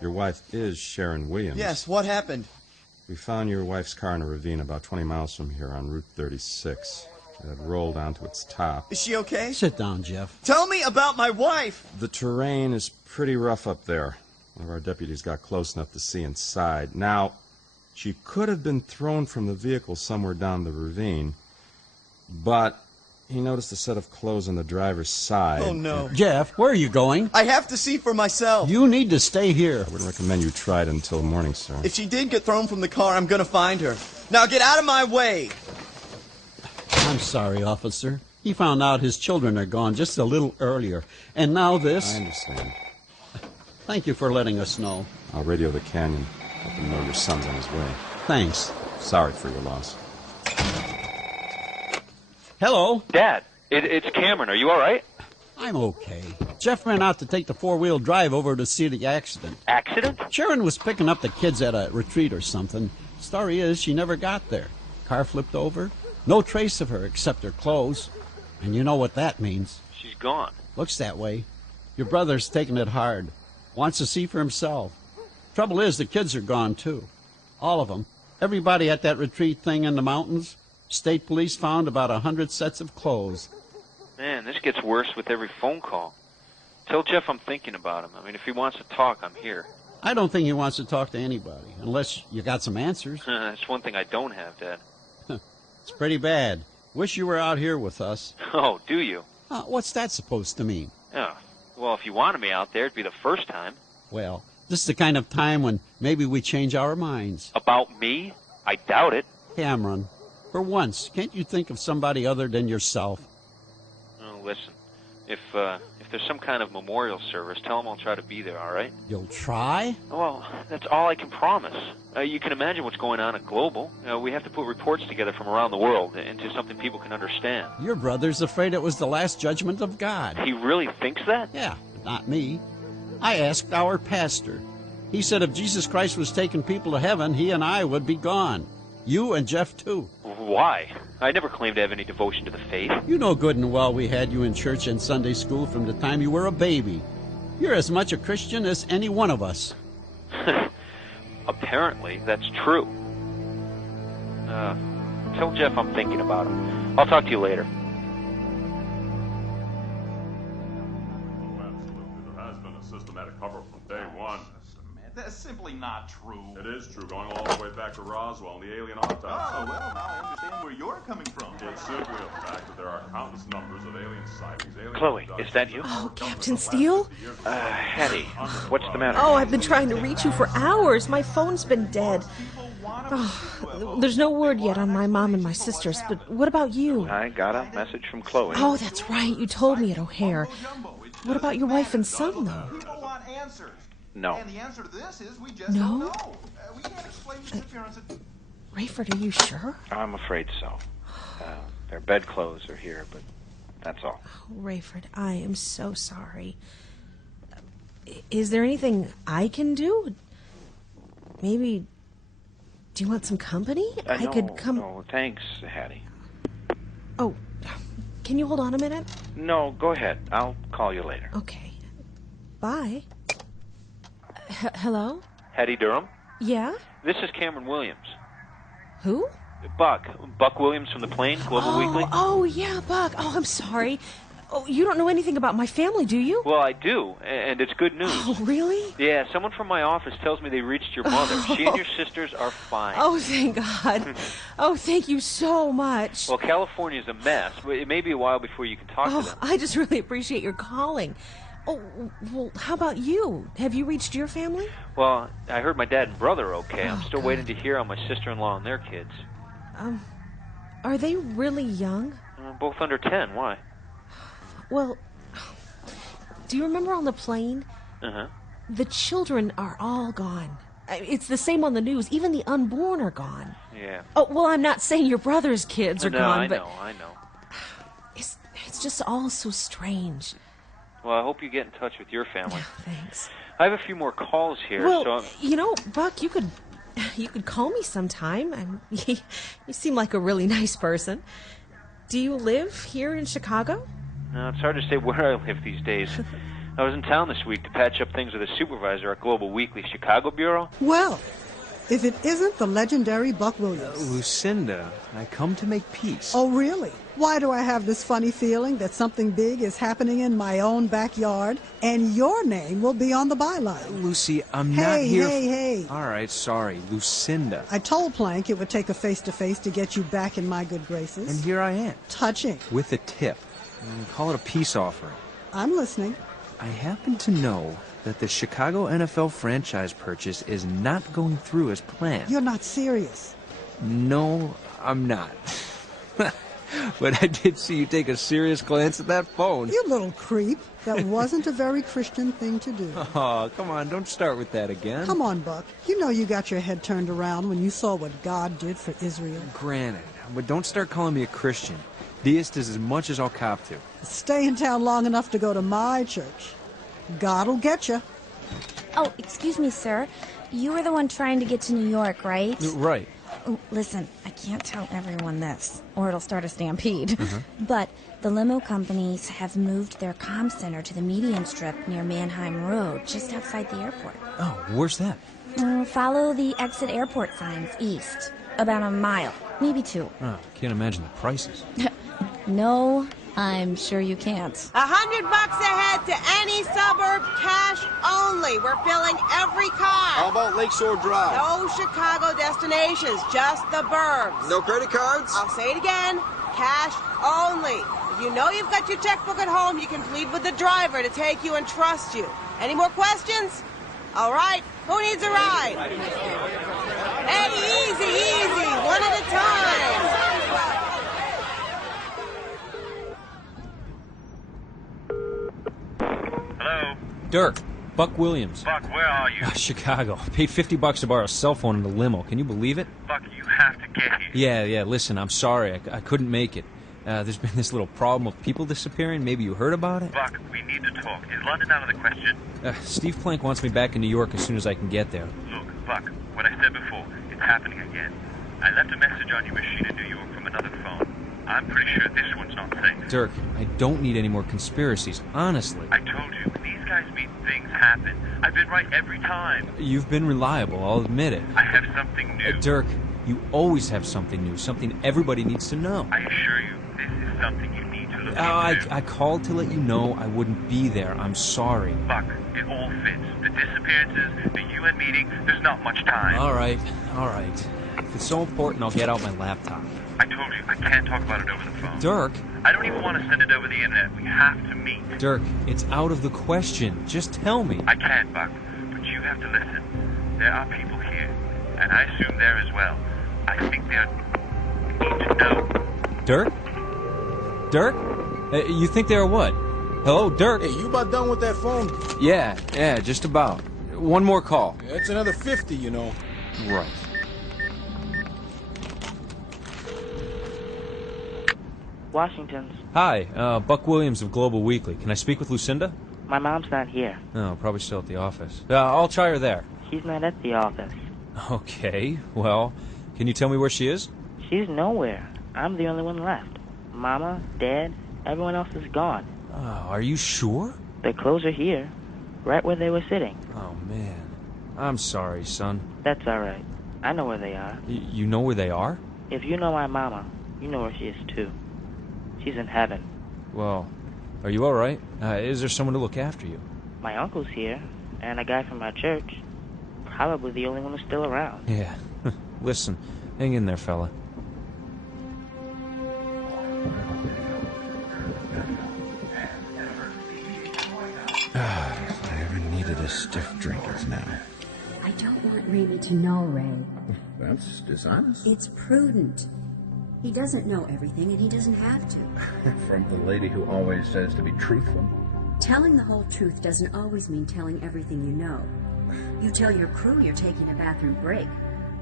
Your wife is Sharon Williams. Yes, what happened? We found your wife's car in a ravine about 20 miles from here on Route 36. It had rolled onto its top. Is she okay? Sit down, Jeff. Tell me about my wife! The terrain is pretty rough up there. One of our deputies got close enough to see inside. Now, she could have been thrown from the vehicle somewhere down the ravine, but he noticed a set of clothes on the driver's side. Oh, no. Jeff, where are you going? I have to see for myself. You need to stay here. I would recommend you try it until morning, sir. If she did get thrown from the car, I'm going to find her. Now get out of my way! I'm sorry, officer. He found out his children are gone just a little earlier. And now this... I understand. Thank you for letting us know. I'll radio the canyon. Let them know your son's on his way. Thanks. Sorry for your loss. Hello? Dad, it's Cameron. Are you all right? I'm okay. Jeff ran out to take the four-wheel drive over to see the accident. Accident? Sharon was picking up the kids at a retreat or something. Story is, she never got there. Car flipped over. No trace of her except her clothes. And you know what that means. She's gone. Looks that way. Your brother's taking it hard. Wants to see for himself. Trouble is, the kids are gone, too. All of them. Everybody at that retreat thing in the mountains. State police found about 100 sets of clothes. Man, this gets worse with every phone call. Tell Jeff I'm thinking about him. I mean, if he wants to talk, I'm here. I don't think he wants to talk to anybody, unless you got some answers. That's one thing I don't have, Dad. It's pretty bad. Wish you were out here with us. Oh, do you? What's that supposed to mean? Oh, well, if you wanted me out there, it'd be the first time. Well, this is the kind of time when maybe we change our minds. About me? I doubt it. Cameron, for once, can't you think of somebody other than yourself? Oh, listen, if there's some kind of memorial service, tell him I'll try to be there, all right? You'll try? Well, that's all I can promise. You can imagine what's going on at Global. We have to put reports together from around the world into something people can understand. Your brother's afraid it was the last judgment of God. He really thinks that? Yeah, but not me. I asked our pastor. He said if Jesus Christ was taking people to heaven, he and I would be gone. You and Jeff, too. Why? I never claimed to have any devotion to the faith. You know good and well we had you in church and Sunday school from the time you were a baby. You're as much a Christian as any one of us. Apparently, that's true. Tell Jeff I'm thinking about him. I'll talk to you later. There has been a systematic cover from day one. That's simply not true. It is true, going all the way back to Roswell and the alien autopsy. Oh, well, now I understand where you're coming from. It's simply a fact that there are countless numbers of alien sightings. Chloe, is that you? Oh, Captain Steele? Hattie, what's the matter? Oh, I've been trying to reach you for hours. My phone's been dead. Oh, there's no word yet on my mom and my sisters, but what about you? I got a message from Chloe. Oh, that's right. You told me at O'Hare. What about your wife and son, though? People want answers. No. And the answer to this is we just No? don't know. We can't explain disappearance. Rayford, are you sure? I'm afraid so. Their bedclothes are here, but that's all. Oh, Rayford, I am so sorry. Is there anything I can do? Maybe... Do you want some company? I could come... No, thanks, Hattie. Oh, can you hold on a minute? No, go ahead. I'll call you later. Okay. Bye. Hello? Hattie Durham? Yeah? This is Cameron Williams. Who? Buck Williams from the Plane, Global Weekly. Oh, yeah, Buck. Oh, I'm sorry. Oh, you don't know anything about my family, do you? Well, I do, and it's good news. Oh, really? Yeah, someone from my office tells me they reached your mother. She and your sisters are fine. Oh, thank God. Oh, thank you so much. Well, California's a mess. It may be a while before you can talk to them. I just really appreciate your calling. Oh, well, how about you? Have you reached your family? Well, I heard my dad and brother are okay. I'm still God. waiting to hear on my sister-in-law and their kids. Are they really young? Both under 10. Why? Well, do you remember on the plane? Uh-huh. The children are all gone. It's the same on the news. Even the unborn are gone. Yeah. Oh, well, I'm not saying your brother's kids are gone, but... I know. It's just all so strange. Well, I hope you get in touch with your family. Thanks. I have a few more calls here, Well, so... you know, Buck, you could call me sometime. You seem like a really nice person. Do you live here in Chicago? No, it's hard to say where I live these days. I was in town this week to patch up things with a supervisor at Global Weekly Chicago Bureau. Well, if it isn't the legendary Buck Williams. Lucinda, I come to make peace. Oh, really? Why do I have this funny feeling that something big is happening in my own backyard and your name will be on the byline? Lucy, I'm not here... Hey. All right, sorry. Lucinda. I told Plank it would take a face-to-face to get you back in my good graces. And here I am. Touching. With a tip. Call it a peace offering. I'm listening. I happen to know that the Chicago NFL franchise purchase is not going through as planned. You're not serious. No, I'm not. But I did see you take a serious glance at that phone. You little creep. That wasn't a very Christian thing to do. Oh, come on, don't start with that again. Come on, Buck. You know you got your head turned around when you saw what God did for Israel. Granted, but don't start calling me a Christian. Deist is as much as I'll cop to. Stay in town long enough to go to my church. God'll get you. Oh, excuse me, sir. You were the one trying to get to New York, right? Right. Oh, listen, I can't tell everyone this, or it'll start a stampede. But the limo companies have moved their comm center to the median strip near Mannheim Road, just outside the airport. Oh, where's that? Follow the exit airport signs east. About a mile, maybe 2. Oh, can't imagine the prices. No, I'm sure you can't. $100 ahead to any suburb, cash only. We're filling every car. How about Lakeshore Drive? No Chicago destinations, just the burbs. No credit cards? I'll say it again, cash only. If you know you've got your checkbook at home, you can plead with the driver to take you and trust you. Any more questions? All right, who needs a ride? Hey, easy, one at a time. Hello? Dirk, Buck Williams. Buck, where are you? Chicago. Paid $50 to borrow a cell phone in a limo. Can you believe it? Buck, you have to get here. Yeah, listen, I'm sorry. I couldn't make it. There's been this little problem of people disappearing. Maybe you heard about it? Buck, we need to talk. Is London out of the question? Steve Plank wants me back in New York as soon as I can get there. Look, Buck, what I said before, it's happening again. I left a message on your machine in New York from another phone. I'm pretty sure this one's not safe. Dirk, I don't need any more conspiracies, honestly. I told you, when these guys meet, things happen. I've been right every time. You've been reliable, I'll admit it. I have something new. Dirk, you always have something new, something everybody needs to know. I assure you, this is something you need to look into. I called to let you know I wouldn't be there. I'm sorry. Buck, it all fits. The disappearances, the UN meeting, there's not much time. All right. If it's so important, I'll get out my laptop. I told you, I can't talk about it over the phone. Dirk! I don't even want to send it over the internet. We have to meet. Dirk, it's out of the question. Just tell me. I can't, Buck, but you have to listen. There are people here, and I assume there as well. I think they need to know. Dirk? Dirk? You think they're what? Hello, Dirk? Hey, you about done with that phone? Yeah, just about. One more call. That's another 50, you know. Right. Washington's. Hi, Buck Williams of Global Weekly. Can I speak with Lucinda? My mom's not here. Oh, probably still at the office. I'll try her there. She's not at the office. Okay, well, can you tell me where she is? She's nowhere. I'm the only one left. Mama, Dad, everyone else is gone. Oh, are you sure? Their clothes are here, right where they were sitting. Oh, man. I'm sorry, son. That's all right. I know where they are. You know where they are? If you know my mama, you know where she is, too. She's in heaven. Well, are you all right? Is there someone to look after you? My uncle's here, and a guy from our church. Probably the only one who's still around. Yeah. Listen, hang in there, fella. If I ever needed a stiff drink, it's now. I don't want Raymond to know, Ray. That's dishonest. It's prudent. He doesn't know everything, and he doesn't have to. From the lady who always says to be truthful. Telling the whole truth doesn't always mean telling everything you know. You tell your crew you're taking a bathroom break,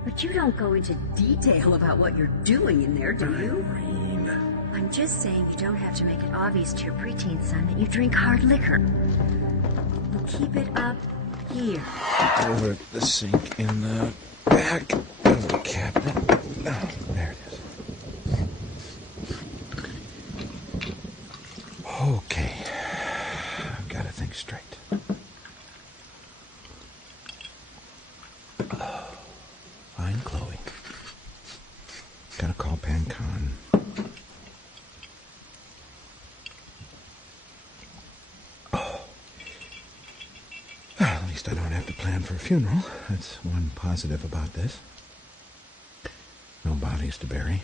but you don't go into detail about what you're doing in there, do you? Irene. I'm just saying you don't have to make it obvious to your preteen son that you drink hard liquor. We'll keep it up here. Over the sink in the back of the cabinet. Oh, there it is. Okay. I've got to think straight. call PanCon. Oh. Well, at least I don't have to plan for a funeral. That's one positive about this. No bodies to bury.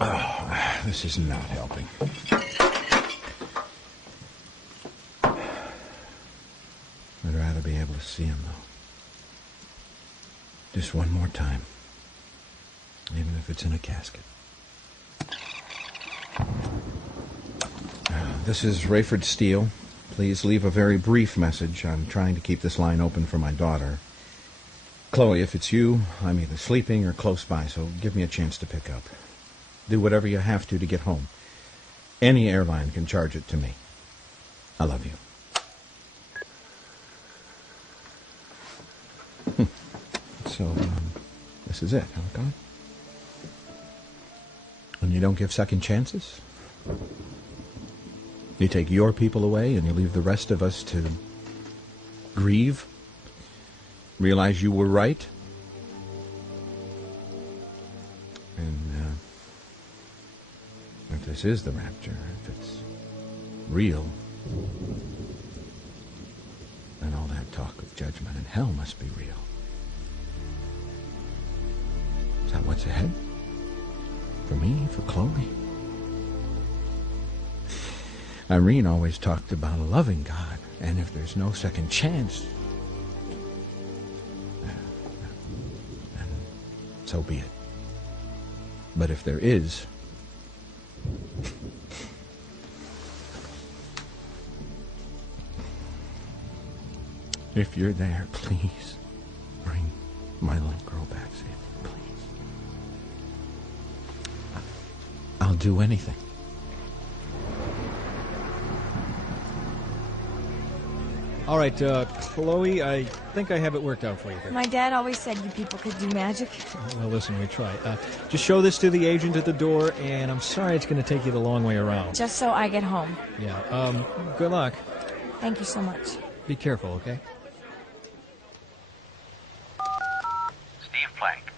Oh, this is not helping. I'd rather be able to see him, though. Just one more time. Even if it's in a casket. This is Rayford Steele. Please leave a very brief message. I'm trying to keep this line open for my daughter. Chloe, if it's you, I'm either sleeping or close by, so give me a chance to pick up. Do whatever you have to get home. Any airline can charge it to me. I love you. So, this is it, huh, God? And you don't give second chances? You take your people away and you leave the rest of us to grieve? Realize you were right? And if this is the rapture, if it's real, then all that talk of judgment and hell must be real. Is that what's ahead? For me? For Chloe? Irene always talked about a loving God, and if there's no second chance, then so be it. But if there is, if you're there, please bring my little girl back safely, please. I'll do anything. All right, Chloe, I think I have it worked out for you here. My dad always said you people could do magic. Well, listen, we try. Just show this to the agent at the door, and I'm sorry it's going to take you the long way around. Just so I get home. Yeah, good luck. Thank you so much. Be careful, okay? Steve Plank.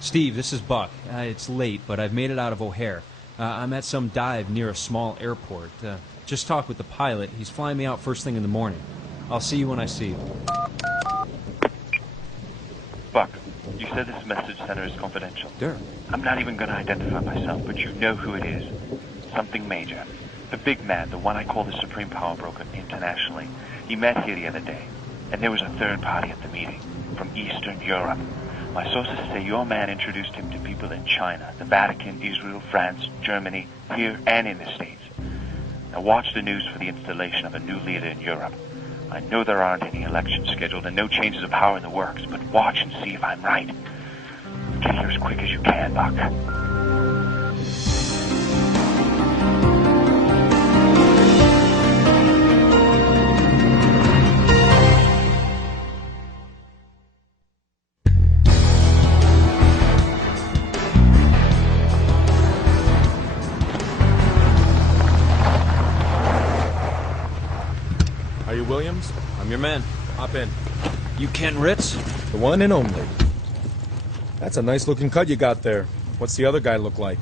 Steve, this is Buck. It's late, but I've made it out of O'Hare. I'm at some dive near a small airport. Just talked with the pilot. He's flying me out first thing in the morning. I'll see you when I see you. Buck, you said this message center is confidential. Sure. I'm not even going to identify myself, but you know who it is. Something major. The big man, the one I call the supreme power broker internationally. He met here the other day, and there was a third party at the meeting from Eastern Europe. My sources say your man introduced him to people in China, the Vatican, Israel, France, Germany, here and in the States. Now watch the news for the installation of a new leader in Europe. I know there aren't any elections scheduled and no changes of power in the works, but watch and see if I'm right. Get here as quick as you can, Buck. Are you Williams? I'm your man. Hop in. You Ken Ritz? The one and only. That's a nice looking cut you got there. What's the other guy look like?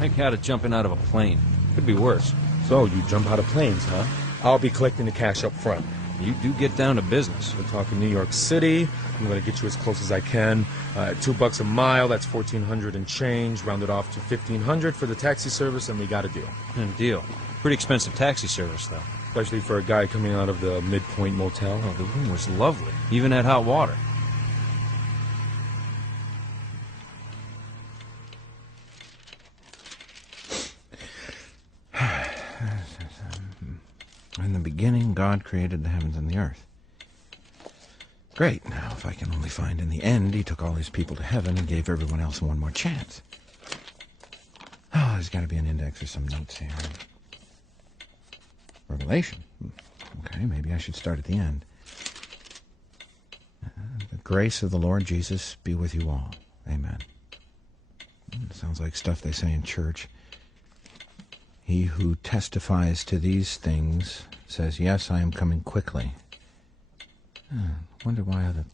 I got it jumping out of a plane. Could be worse. So, you jump out of planes, huh? I'll be collecting the cash up front. You do get down to business. We're talking New York City. I'm going to get you as close as I can. $2 a mile, that's $1,400 and change. Rounded off to $1,500 for the taxi service, and we got a deal. Deal. Pretty expensive taxi service, though. Especially for a guy coming out of the Midpoint Motel. Oh, the room was lovely. Even had hot water. In the beginning, God created the heavens and the earth. Great. Now, if I can only find in the end, he took all his people to heaven and gave everyone else one more chance. Oh, there's got to be an index or some notes here. Revelation. Okay, maybe I should start at the end. The grace of the Lord Jesus be with you all. Amen. Sounds like stuff they say in church. He who testifies to these things says, yes, I am coming quickly. Wonder why other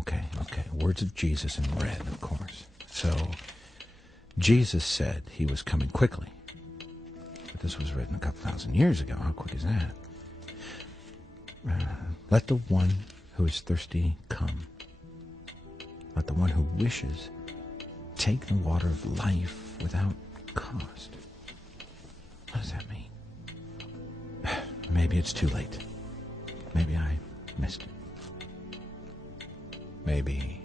okay. Words of Jesus in red, of course. So, Jesus said he was coming quickly. But this was written a couple thousand years ago. How quick is that? Let the one who is thirsty come. Let the one who wishes take the water of life without cost. What does that mean? Maybe it's too late. Maybe I missed it. Maybe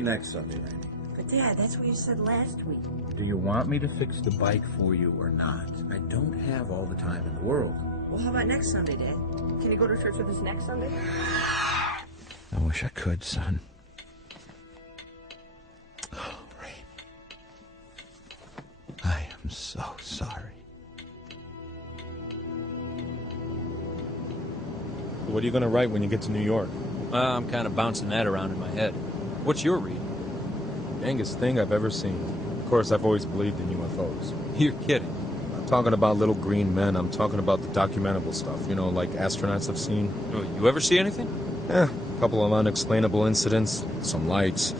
next Sunday, Randy. But Dad, that's what you said last week. Do you want me to fix the bike for you or not? I don't have all the time in the world. Well, how about next Sunday, Dad? Can you go to church with us next Sunday? I wish I could, son. Oh, Ray. I am so sorry. What are you going to write when you get to New York? I'm kind of bouncing that around in my head. What's your read? Youngest thing I've ever seen. Of course, I've always believed in UFOs. You're kidding. I'm talking about little green men. I'm talking about the documentable stuff, like astronauts have seen. Oh, you ever see anything? A couple of unexplainable incidents, some lights.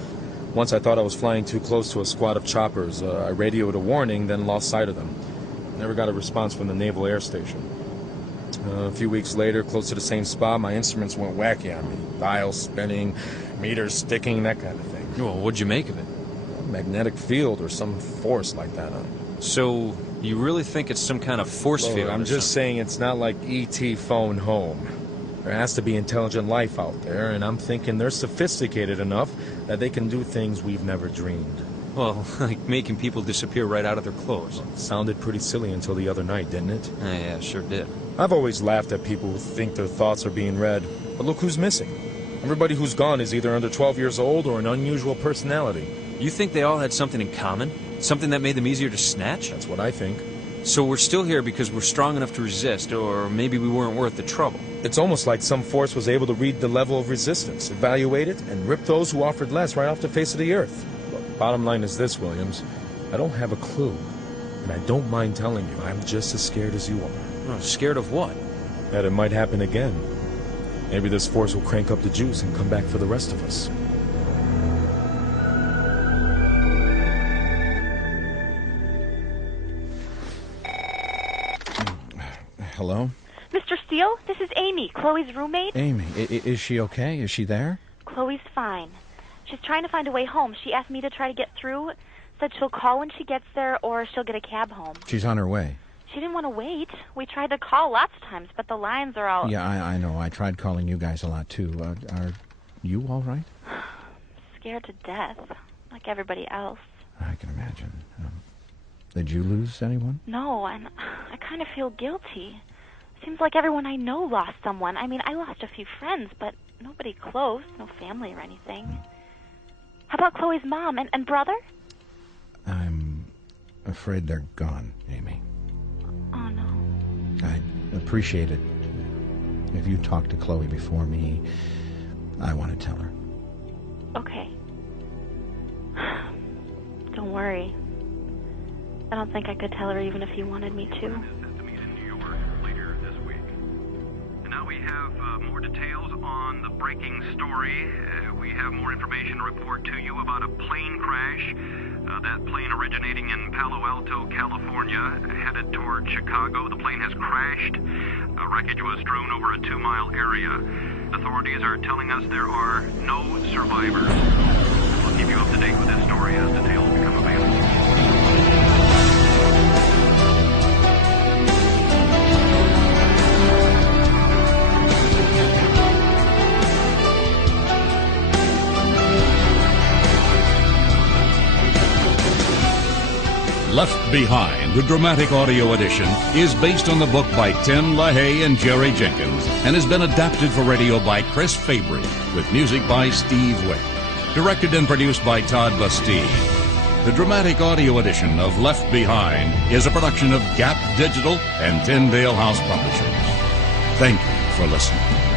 Once I thought I was flying too close to a squad of choppers. I radioed a warning, then lost sight of them. Never got a response from the Naval Air Station. A few weeks later, close to the same spot, my instruments went wacky on me. Dials spinning, meters sticking, that kind of thing. Well, what'd you make of it? A magnetic field or some force like that. So, you really think it's some kind of force field? I'm just saying it's not like E.T. phone home. There has to be intelligent life out there, and I'm thinking they're sophisticated enough that they can do things we've never dreamed. Well, like making people disappear right out of their clothes. It sounded pretty silly until the other night, didn't it? Yeah, sure did. I've always laughed at people who think their thoughts are being read. But look who's missing. Everybody who's gone is either under 12 years old or an unusual personality. You think they all had something in common? Something that made them easier to snatch? That's what I think. So we're still here because we're strong enough to resist, or maybe we weren't worth the trouble. It's almost like some force was able to read the level of resistance, evaluate it, and rip those who offered less right off the face of the earth. But bottom line is this, Williams. I don't have a clue. And I don't mind telling you, I'm just as scared as you are. Oh, scared of what? That it might happen again. Maybe this force will crank up the juice and come back for the rest of us. Hello? Mr. Steele, this is Amy, Chloe's roommate. Amy, is she okay? Is she there? Chloe's fine. She's trying to find a way home. She asked me to try to get through, said she'll call when she gets there, or she'll get a cab home. She's on her way. She didn't want to wait. We tried to call lots of times, but the lines are all... Yeah, I know. I tried calling you guys a lot, too. Are you all right? Scared to death, like everybody else. I can imagine. Did you lose anyone? No, and I kind of feel guilty. Seems like everyone I know lost someone. I mean, I lost a few friends, but nobody close, no family or anything. How about Chloe's mom and brother? I'm afraid they're gone, Amy. Oh, no. I'd appreciate it if you talked to Chloe before me. I want to tell her. Okay. Don't worry. I don't think I could tell her even if you wanted me to. Now we have more details on the breaking story. We have more information to report to you about a plane crash. That plane originating in Palo Alto, California, headed toward Chicago. The plane has crashed. Wreckage was strewn over a 2-mile area. Authorities are telling us there are no survivors. We'll keep you up to date with this story as details become available. Left Behind, the dramatic audio edition, is based on the book by Tim LaHaye and Jerry Jenkins and has been adapted for radio by Chris Fabry with music by Steve Wick. Directed and produced by Todd Bastille. The dramatic audio edition of Left Behind is a production of Gap Digital and Tyndale House Publishers. Thank you for listening.